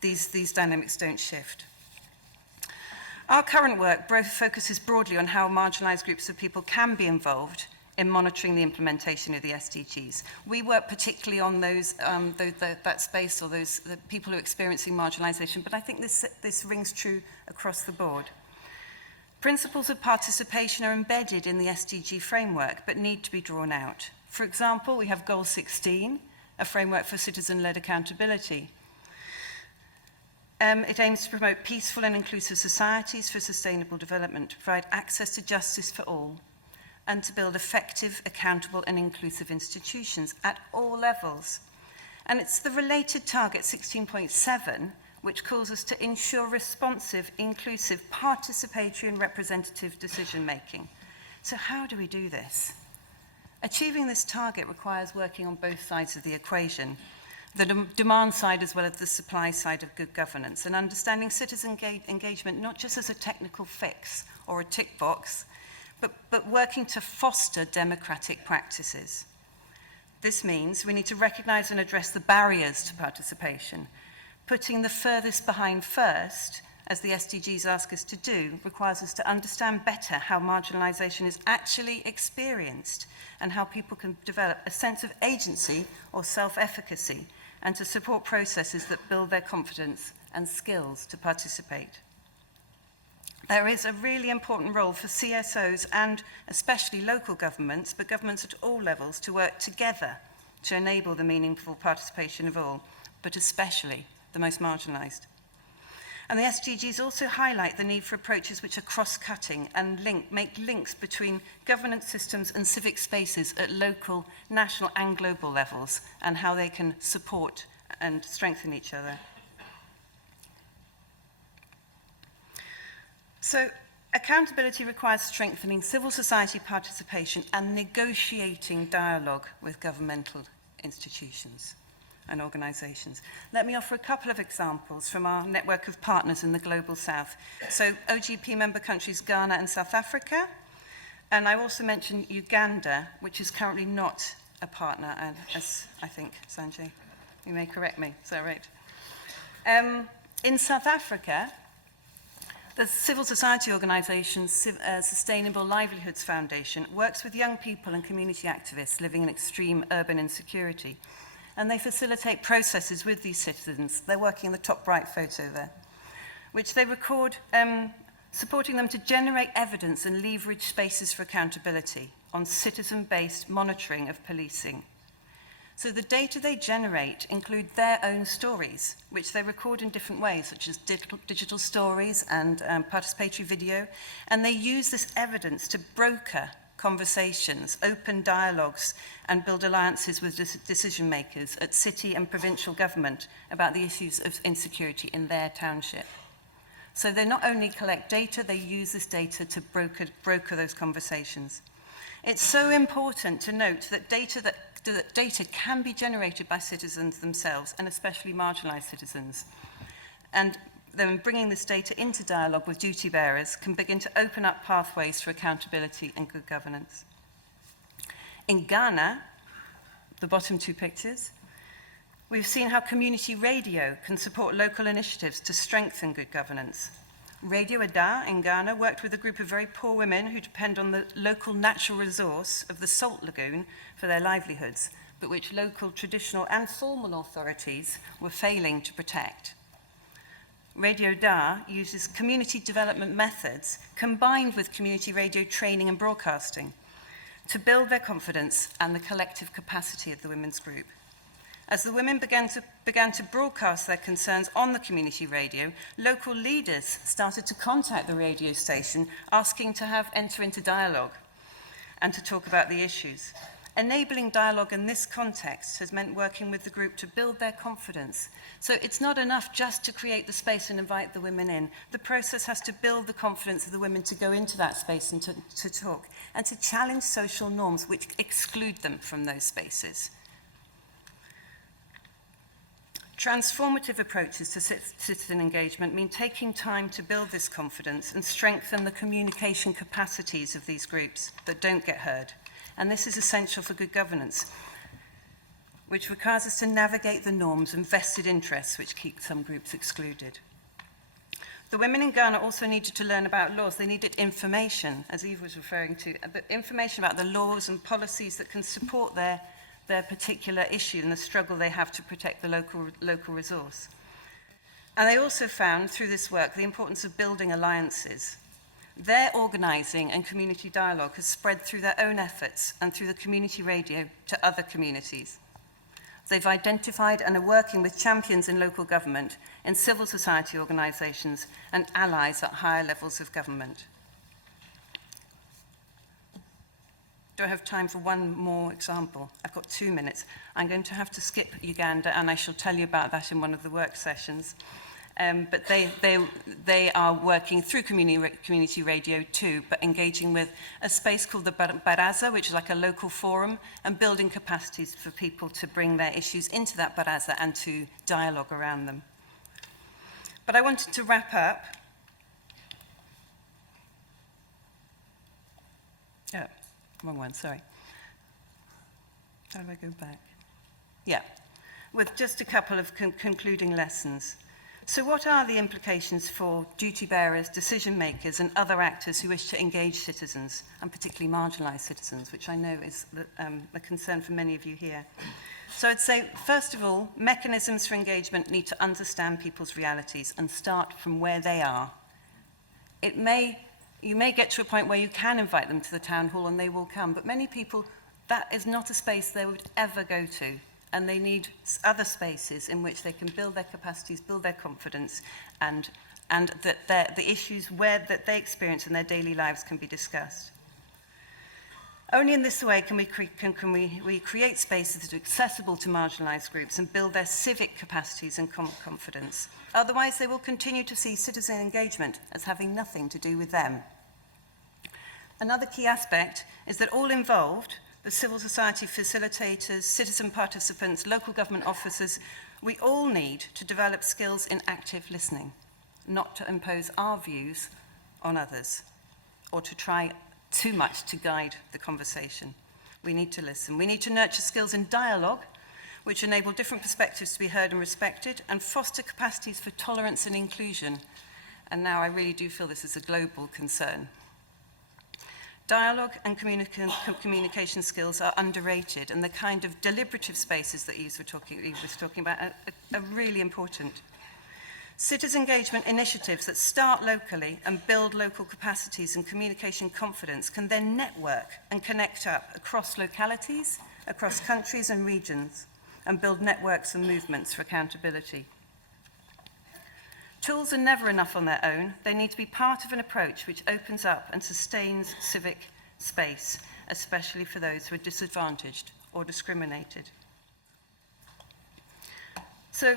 these dynamics don't shift. Our current work focuses broadly on how marginalised groups of people can be involved in monitoring the implementation of the SDGs. We work particularly on those, that space, or the people who are experiencing marginalisation, but I think this rings true across the board. Principles of participation are embedded in the SDG framework, but need to be drawn out. For example, we have Goal 16, a framework for citizen-led accountability. It aims to promote peaceful and inclusive societies for sustainable development, to provide access to justice for all, and to build effective, accountable and inclusive institutions at all levels. And it's the related target 16.7 which calls us to ensure responsive, inclusive, participatory and representative decision-making. So how do we do this? Achieving this target requires working on both sides of the equation, the demand side as well as the supply side of good governance, and understanding citizen engagement not just as a technical fix or a tick box, but working to foster democratic practices. This means we need to recognize and address the barriers to participation. Putting the furthest behind first, as the SDGs ask us to do, requires us to understand better how marginalization is actually experienced and how people can develop a sense of agency or self-efficacy, and to support processes that build their confidence and skills to participate. There is a really important role for CSOs and especially local governments, but governments at all levels, to work together to enable the meaningful participation of all, but especially the most marginalised. And the SDGs also highlight the need for approaches which are cross-cutting and make links between governance systems and civic spaces at local, national and global levels, and how they can support and strengthen each other. So, accountability requires strengthening civil society participation and negotiating dialogue with governmental institutions and organisations. Let me offer a couple of examples from our network of partners in the Global South. So OGP member countries Ghana and South Africa, and I also mentioned Uganda, which is currently not a partner, and as I think, Sanjay, you may correct me, is that right? In South Africa, the civil society organisation Sustainable Livelihoods Foundation works with young people and community activists living in extreme urban insecurity. And they facilitate processes with these citizens. They're working in the top right photo there, which they record, supporting them to generate evidence and leverage spaces for accountability on citizen-based monitoring of policing. So the data they generate include their own stories, which they record in different ways, such as digital stories and participatory video, and they use this evidence to broker conversations, open dialogues, and build alliances with decision makers at city and provincial government about the issues of insecurity in their township. So they not only collect data, they use this data to broker those conversations. It's so important to note that data can be generated by citizens themselves, and especially marginalized citizens. And then bringing this data into dialogue with duty bearers can begin to open up pathways for accountability and good governance. In Ghana, the bottom two pictures, we've seen how community radio can support local initiatives to strengthen good governance. Radio Ada in Ghana worked with a group of very poor women who depend on the local natural resource of the salt lagoon for their livelihoods, but which local traditional and formal authorities were failing to protect. Radio Da uses community development methods combined with community radio training and broadcasting to build their confidence and the collective capacity of the women's group. As the women began to broadcast their concerns on the community radio, local leaders started to contact the radio station asking to enter into dialogue and to talk about the issues. Enabling dialogue in this context has meant working with the group to build their confidence. So it's not enough just to create the space and invite the women in. The process has to build the confidence of the women to go into that space and to talk, and to challenge social norms which exclude them from those spaces. Transformative approaches to citizen engagement mean taking time to build this confidence and strengthen the communication capacities of these groups that don't get heard. And this is essential for good governance, which requires us to navigate the norms and vested interests which keep some groups excluded. The women in Ghana also needed to learn about laws. They needed information, as Yves was referring to, but information about the laws and policies that can support their particular issue and the struggle they have to protect the local resource. And they also found, through this work, the importance of building alliances. Their organising and community dialogue has spread through their own efforts and through the community radio to other communities. They've identified and are working with champions in local government, in civil society organisations, and allies at higher levels of government. Do I have time for one more example? I've got 2 minutes. I'm going to have to skip Uganda, and I shall tell you about that in one of the work sessions. But they are working through community radio too, but engaging with a space called the Baraza, which is like a local forum, and building capacities for people to bring their issues into that Baraza and to dialogue around them. But I wanted to wrap up. Oh, wrong one, sorry. How do I go back? Yeah, with just a couple of concluding lessons. So what are the implications for duty bearers, decision makers, and other actors who wish to engage citizens, and particularly marginalised citizens, which I know is a concern for many of you here? So I'd say, first of all, mechanisms for engagement need to understand people's realities and start from where they are. You may get to a point where you can invite them to the town hall and they will come, but many people, that is not a space they would ever go to. And they need other spaces in which they can build their capacities, build their confidence, and that the issues that they experience in their daily lives can be discussed. Only in this way can we create spaces that are accessible to marginalised groups and build their civic capacities and confidence. Otherwise, they will continue to see citizen engagement as having nothing to do with them. Another key aspect is that all involved, the civil society facilitators, citizen participants, local government officers, we all need to develop skills in active listening, not to impose our views on others or to try too much to guide the conversation. We need to listen. We need to nurture skills in dialogue, which enable different perspectives to be heard and respected, and foster capacities for tolerance and inclusion. And now I really do feel this is a global concern. Dialogue and communication skills are underrated, and the kind of deliberative spaces that Yves was talking about are really important. Citizen engagement initiatives that start locally and build local capacities and communication confidence can then network and connect up across localities, across countries and regions, and build networks and movements for accountability. Tools are never enough on their own. They need to be part of an approach which opens up and sustains civic space, especially for those who are disadvantaged or discriminated. So,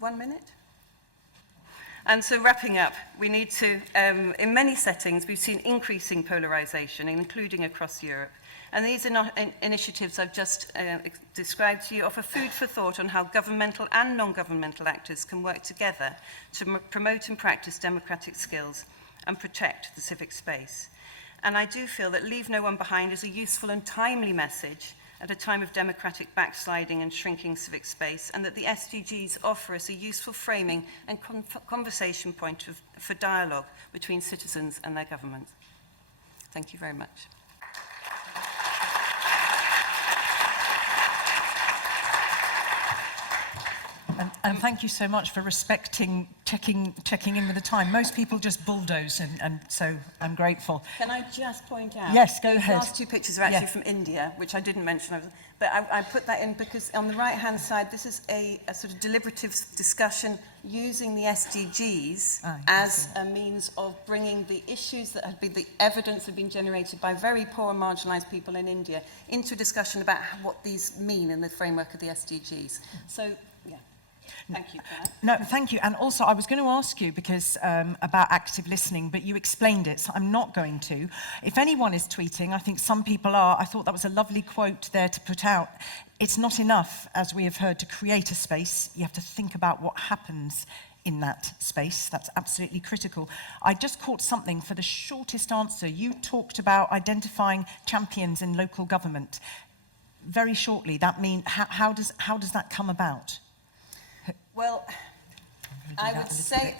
1 minute? And so wrapping up, we need to, in many settings, we've seen increasing polarization, including across Europe. And these initiatives I've just described to you offer food for thought on how governmental and non-governmental actors can work together to promote and practice democratic skills and protect the civic space. And I do feel that Leave No One Behind is a useful and timely message at a time of democratic backsliding and shrinking civic space, and that the SDGs offer us a useful framing and conversation point for dialogue between citizens and their government. Thank you very much. And thank you so much for respecting, checking in with the time. Most people just bulldoze, and so I'm grateful. Can I just point out? Yes, go ahead. The last 2 pictures are actually from India, which I didn't mention. But I put that in because on the right-hand side, this is a sort of deliberative discussion using the SDGs as a means of bringing the issues that had been, the evidence that had been generated by very poor and marginalised people in India into a discussion about what these mean in the framework of the SDGs. So, yeah. Thank you, Claire. No, thank you. And also, I was going to ask you because about active listening, but you explained it, so I'm not going to. If anyone is tweeting, I think some people are. I thought that was a lovely quote there to put out. It's not enough, as we have heard, to create a space. You have to think about what happens in that space. That's absolutely critical. I just caught something for the shortest answer. You talked about identifying champions in local government. Very shortly, that means how does that come about? Well, I would say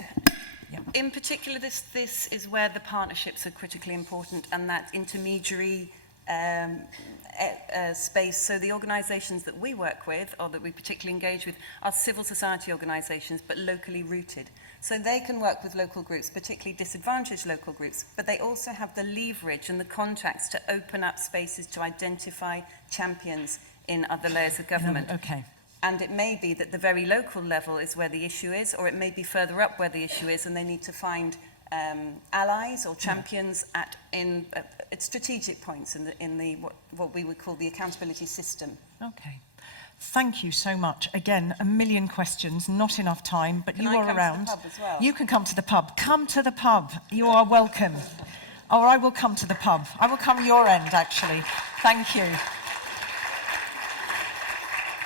Yeah. In particular, this is where the partnerships are critically important, and that intermediary space. So the organisations that we work with, or that we particularly engage with, are civil society organisations, but locally rooted. So they can work with local groups, particularly disadvantaged local groups, but they also have the leverage and the contacts to open up spaces to identify champions in other layers of government. Okay. And it may be that the very local level is where the issue is, or it may be further up where the issue is, and they need to find allies or champions at strategic points in the what we would call the accountability system. Okay. Thank you so much. Again, a million questions, not enough time, but you are around. Can I come to the pub as well? You can come to the pub. Come to the pub. You are welcome. Or I will come to the pub. I will come your end, actually. Thank you.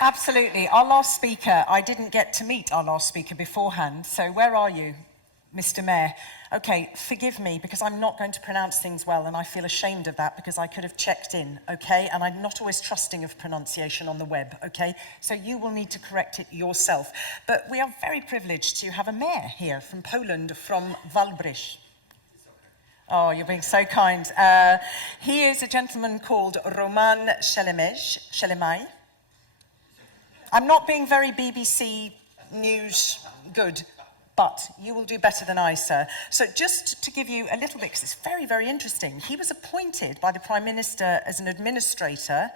Absolutely. Our last speaker, I didn't get to meet our last speaker beforehand, so where are you, Mr. Mayor? Okay, forgive me, because I'm not going to pronounce things well, and I feel ashamed of that, because I could have checked in, okay? And I'm not always trusting of pronunciation on the web, okay? So you will need to correct it yourself. But we are very privileged to have a mayor here from Poland, from Walbrzych. Oh, you're being so kind. He is a gentleman called Roman Szelemej. I'm not being very BBC News good, but you will do better than I, sir. So just to give you a little bit, because it's very, very interesting, he was appointed by the Prime Minister as an administrator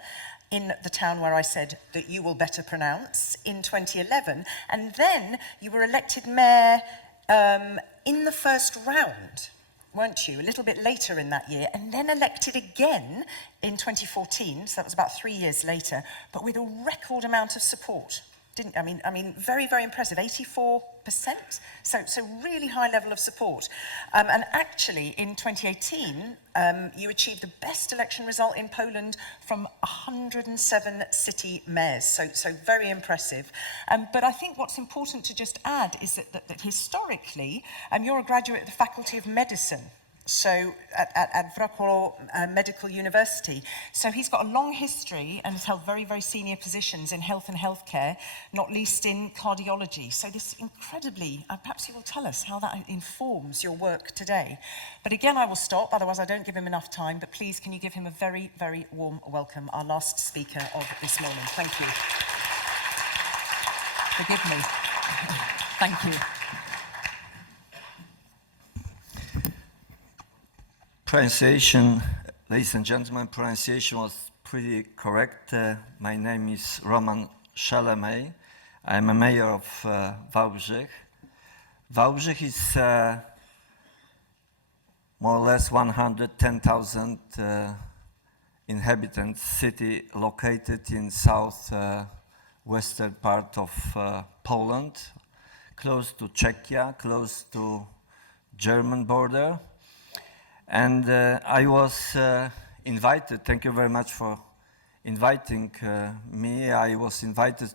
in the town where I said that you will better pronounce in 2011, and then you were elected mayor in the first round, weren't you? A little bit later in that year, and then elected again in 2014, so that was about 3 years later, but with a record amount of support. I mean, very, very impressive, 84%. So really high level of support. And actually, in 2018, you achieved the best election result in Poland from 107 city mayors. So very impressive. But I think what's important to just add is that historically, you're a graduate of the Faculty of Medicine. So at Wrocław Medical University. So he's got a long history and has held very, very senior positions in health and healthcare, not least in cardiology. So this incredibly, perhaps you will tell us how that informs your work today. But again, I will stop, otherwise I don't give him enough time. But please, can you give him a very, very warm welcome, our last speaker of this morning. Thank you. Forgive me. Thank you. Pronunciation, ladies and gentlemen, pronunciation was pretty correct. My name is Roman Szelemej. I'm a mayor of Walbrzych. Walbrzych is more or less 110,000 inhabitants city located in southwestern part of Poland, close to Czechia, close to German border. And I was invited, thank you very much for inviting me. I was invited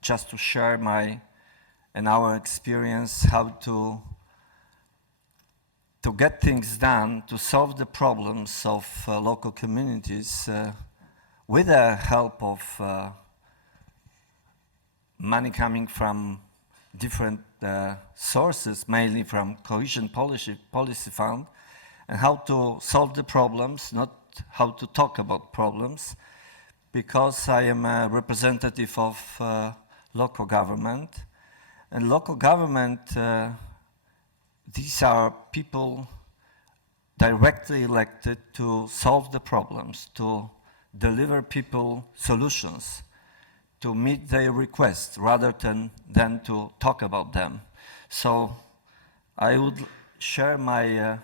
just to share our experience, how to get things done, to solve the problems of local communities with the help of money coming from different sources, mainly from Cohesion Policy Fund, and how to solve the problems, not how to talk about problems, because I am a representative of local government. And local government, these are people directly elected to solve the problems, to deliver people solutions, to meet their requests rather than to talk about them. So I would share my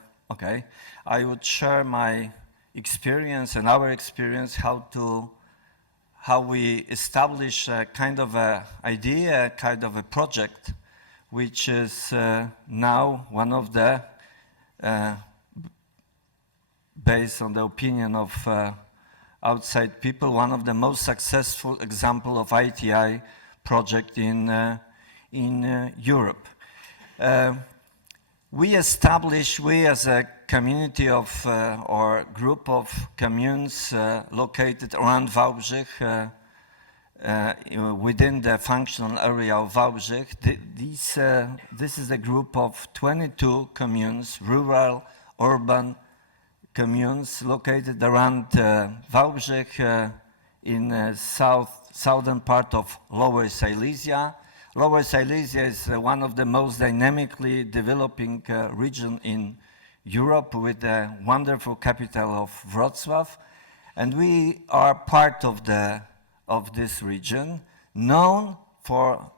experience and our experience how we establish a kind of a idea, kind of a project, which is now one of the, based on the opinion of outside people, one of the most successful example of ITI project in Europe. We as a community of, or group of communes located around Walbrzych, within the functional area of Walbrzych. This is a group of 22 communes, rural, urban communes located around Walbrzych in southern part of Lower Silesia. Lower Silesia is one of the most dynamically developing region in Europe, with the wonderful capital of Wrocław. And we are part of this region, known for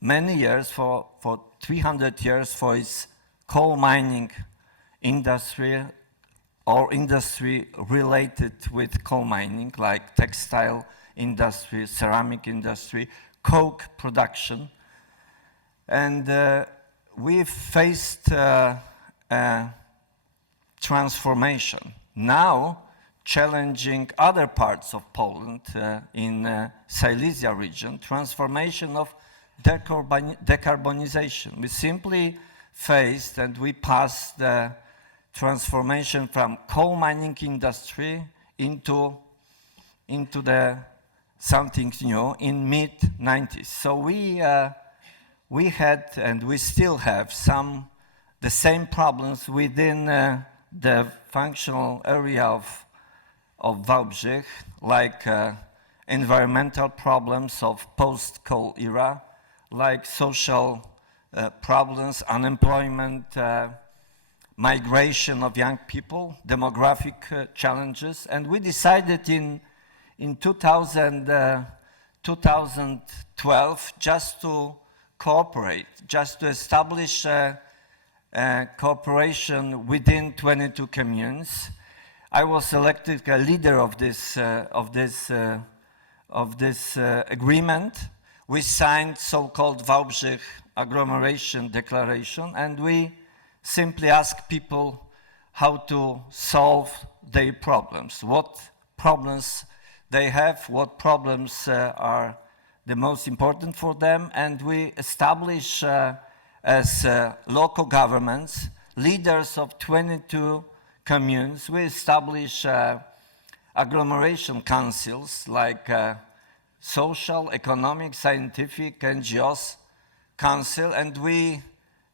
many years, for 300 years, for its coal mining industry or industry related with coal mining, like textile industry, ceramic industry, coke production. And we've faced a transformation, now challenging other parts of Poland in Silesia region, transformation of decarbonization. We simply faced and we passed the transformation from coal mining industry into the something new in mid-90s. So we had and we still have the same problems within the functional area of Walbrzych, like environmental problems of post-coal era, like social problems, unemployment, migration of young people, demographic challenges. And we decided in 2012 just to cooperate, just to establish cooperation within 22 communes. I was elected a leader of this agreement. We signed so-called Walbrzych agglomeration declaration, and we simply ask people how to solve their problems, what problems they have, what problems are the most important for them, and we establish as local governments, leaders of 22 communes, we establish agglomeration councils like social, economic, scientific, NGOs council, and we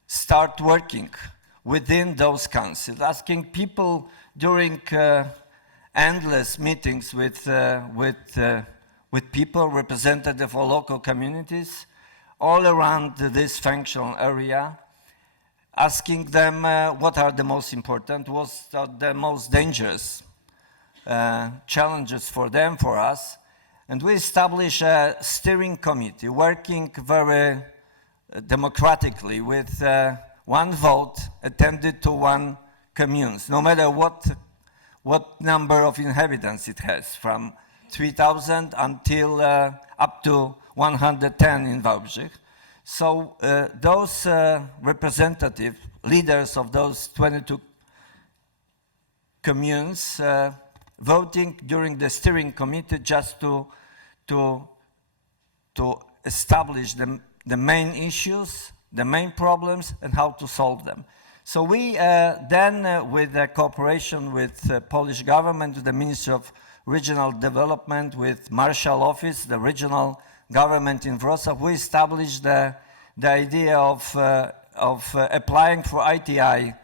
start working within those councils, asking people during endless meetings with people, representative of local communities, all around this functional area, asking them what are the most important, what are the most dangerous challenges for them, for us. And we establish a steering committee working very democratically with one vote attended to one commune, no matter what number of inhabitants it has, from 3,000 until up to 110 in Walbrzych. So those representative leaders of those 22 communes voting during the steering committee just to establish the main issues, the main problems, and how to solve them. So we then, with the cooperation with the Polish government, the Ministry of Regional Development, with Marshal Office, the regional government in Wrocław, we established the idea of applying for ITI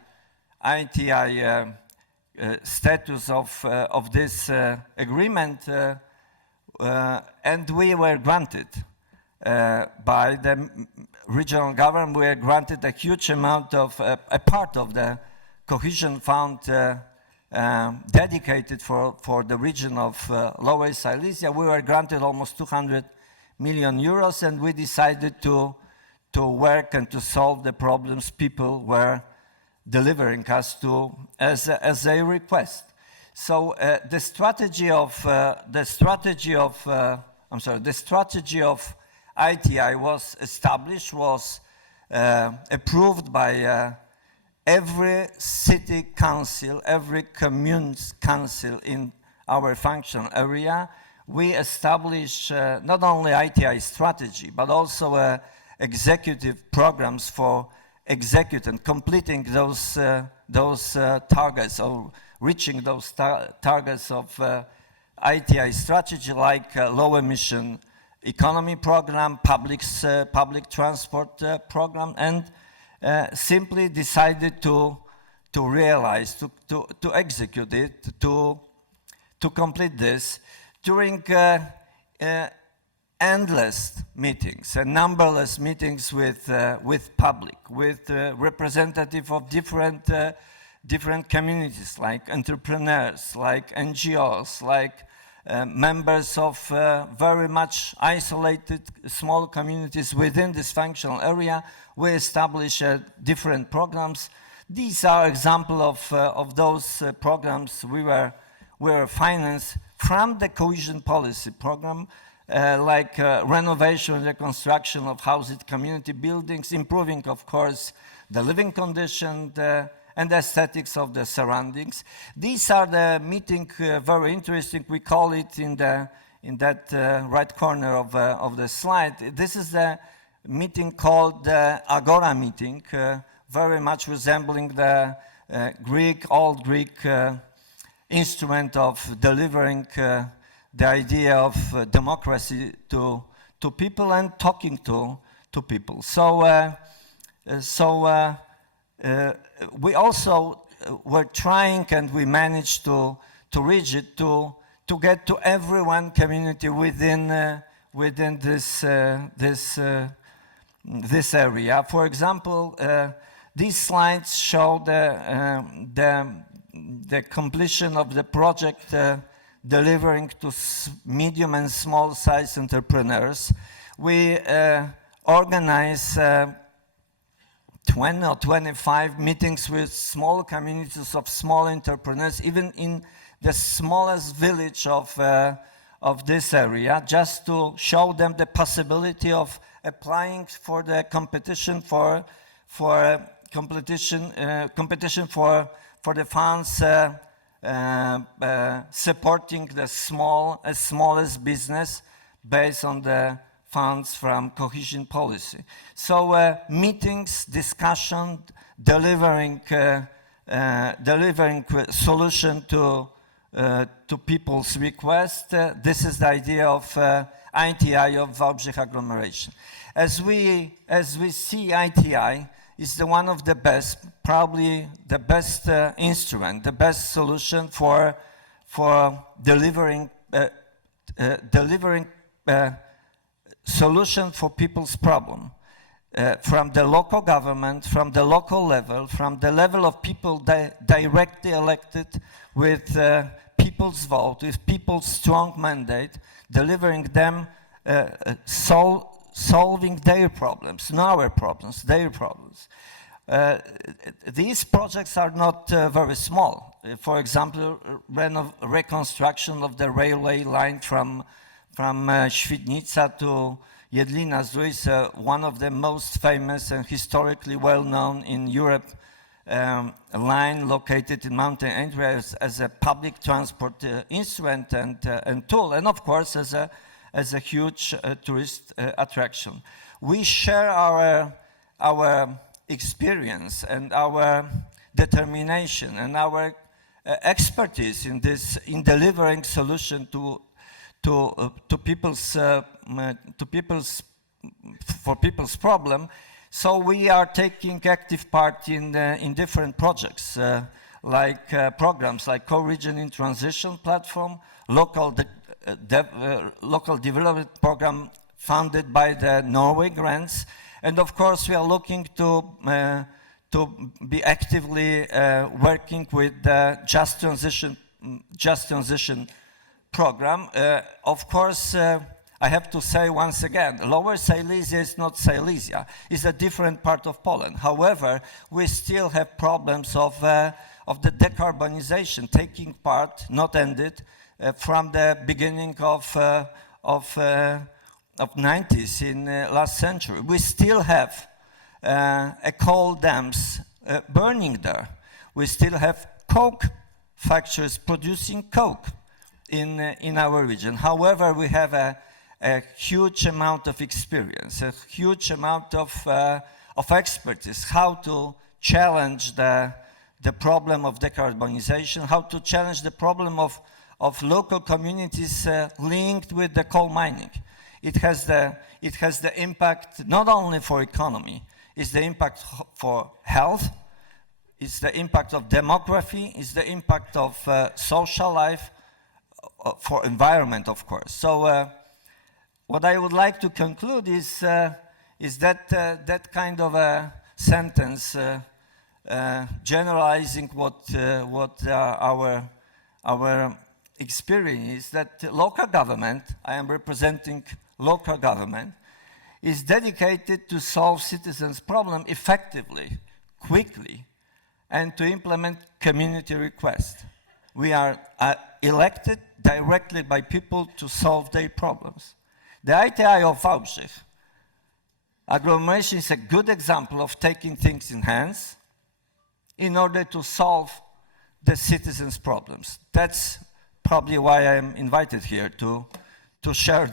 status of this agreement, and we were granted by the regional government. We were granted a huge amount of a part of the cohesion fund dedicated for the region of Lower Silesia. We were granted almost 200 million euros, and we decided to work and to solve the problems people were delivering us to as a request. So the strategy of ITI was established, was approved by every city council, every commune's council in our functional area. We established not only ITI strategy, but also executive programs for executing, completing those targets, or reaching those targets of ITI strategy like low emission economy program, public transport program, and simply decided to realize, to execute it, to complete this during endless meetings and numberless meetings with public, with representative of different communities, like entrepreneurs, like NGOs, like members of very much isolated small communities within this functional area. We establish different programs. These are examples of those programs we were financed from the Cohesion Policy program, like renovation and reconstruction of housed community buildings, improving, of course, the living condition and the aesthetics of the surroundings. These are the meeting, very interesting. We call it in that right corner of the slide. This is the meeting called the Agora meeting, very much resembling the old Greek instrument of delivering the idea of democracy to people and talking to people. So we also were trying, and we managed to reach it, to get to everyone community within this area. For example, these slides show the completion of the project delivering to medium and small size entrepreneurs. We organize 20 or 25 meetings with small communities of small entrepreneurs, even in the smallest village of this area, just to show them the possibility of applying for the competition for the funds supporting the smallest business based on the funds from Cohesion Policy. So meetings, discussion, delivering solution to people's request. This is the idea of ITI, of Walbrzych agglomeration. As we see ITI is one of the best, probably the best instrument, the best solution for delivering solution for people's problem. From the local government, from the local level, from the level of people directly elected with people's vote, with people's strong mandate, delivering them, solving their problems, not our problems, their problems. These projects are not very small. For example, reconstruction of the railway line from Świdnica to Jedlina-Zdrój is one of the most famous and historically well-known in Europe line located in mountain Antwerp as a public transport instrument and tool, and of course as a huge tourist attraction. We share our experience and our determination and our expertise in delivering solution to people's problem. So we are taking active part in different projects, like programs like Co-Region in Transition platform, local development program funded by the Norway grants, and of course we are looking to be actively working with the Just Transition program. Of course, I have to say once again, Lower Silesia is not Silesia. It's a different part of Poland. However, we still have problems of the decarbonization taking part, not ended, from the beginning of 90s in last century. We still have coal dams burning there. We still have coke factories producing coke in our region. However, we have a huge amount of experience, a huge amount of expertise, how to challenge the problem of decarbonization, how to challenge the problem of of local communities linked with the coal mining. It has the impact not only for economy, it's the impact for health, it's the impact of demography, it's the impact of social life, for environment, of course. So what I would like to conclude is that that kind of a sentence generalizing what our experience is that local government, I am representing local government, is dedicated to solve citizens' problem effectively, quickly, and to implement community requests. We are elected directly by people to solve their problems. The ITI of Walbrzych agglomeration is a good example of taking things in hands in order to solve the citizens' problems. That's probably why I'm invited here to share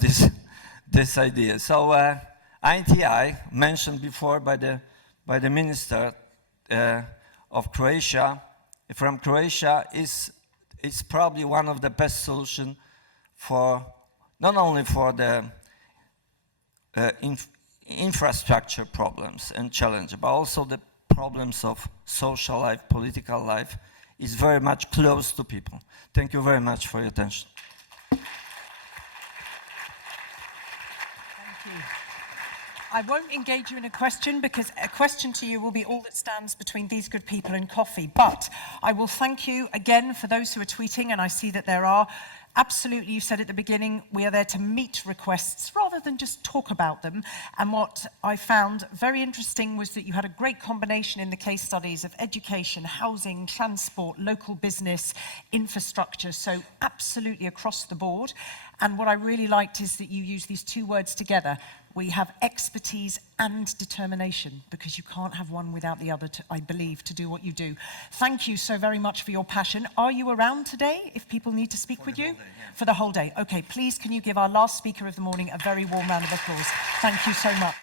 this idea. So ITI, mentioned before by the minister of Croatia, from Croatia, is probably one of the best solutions for not only for the infrastructure problems and challenges, but also the problems of social life, political life, is very much close to people. Thank you very much for your attention. Thank you. I won't engage you in a question because a question to you will be all that stands between these good people and coffee. But I will thank you again for those who are tweeting, and I see that there are. Absolutely, you said at the beginning, we are there to meet requests rather than just talk about them. And what I found very interesting was that you had a great combination in the case studies of education, housing, transport, local business, infrastructure, so absolutely across the board. And what I really liked is that you use these two words together. We have expertise and determination, because you can't have one without the other, I believe, to do what you do. Thank you so very much for your passion. Are you around today if people need to speak with you? Day, yeah. For the whole day. Okay, please can you give our last speaker of the morning a very warm round of applause. Thank you so much.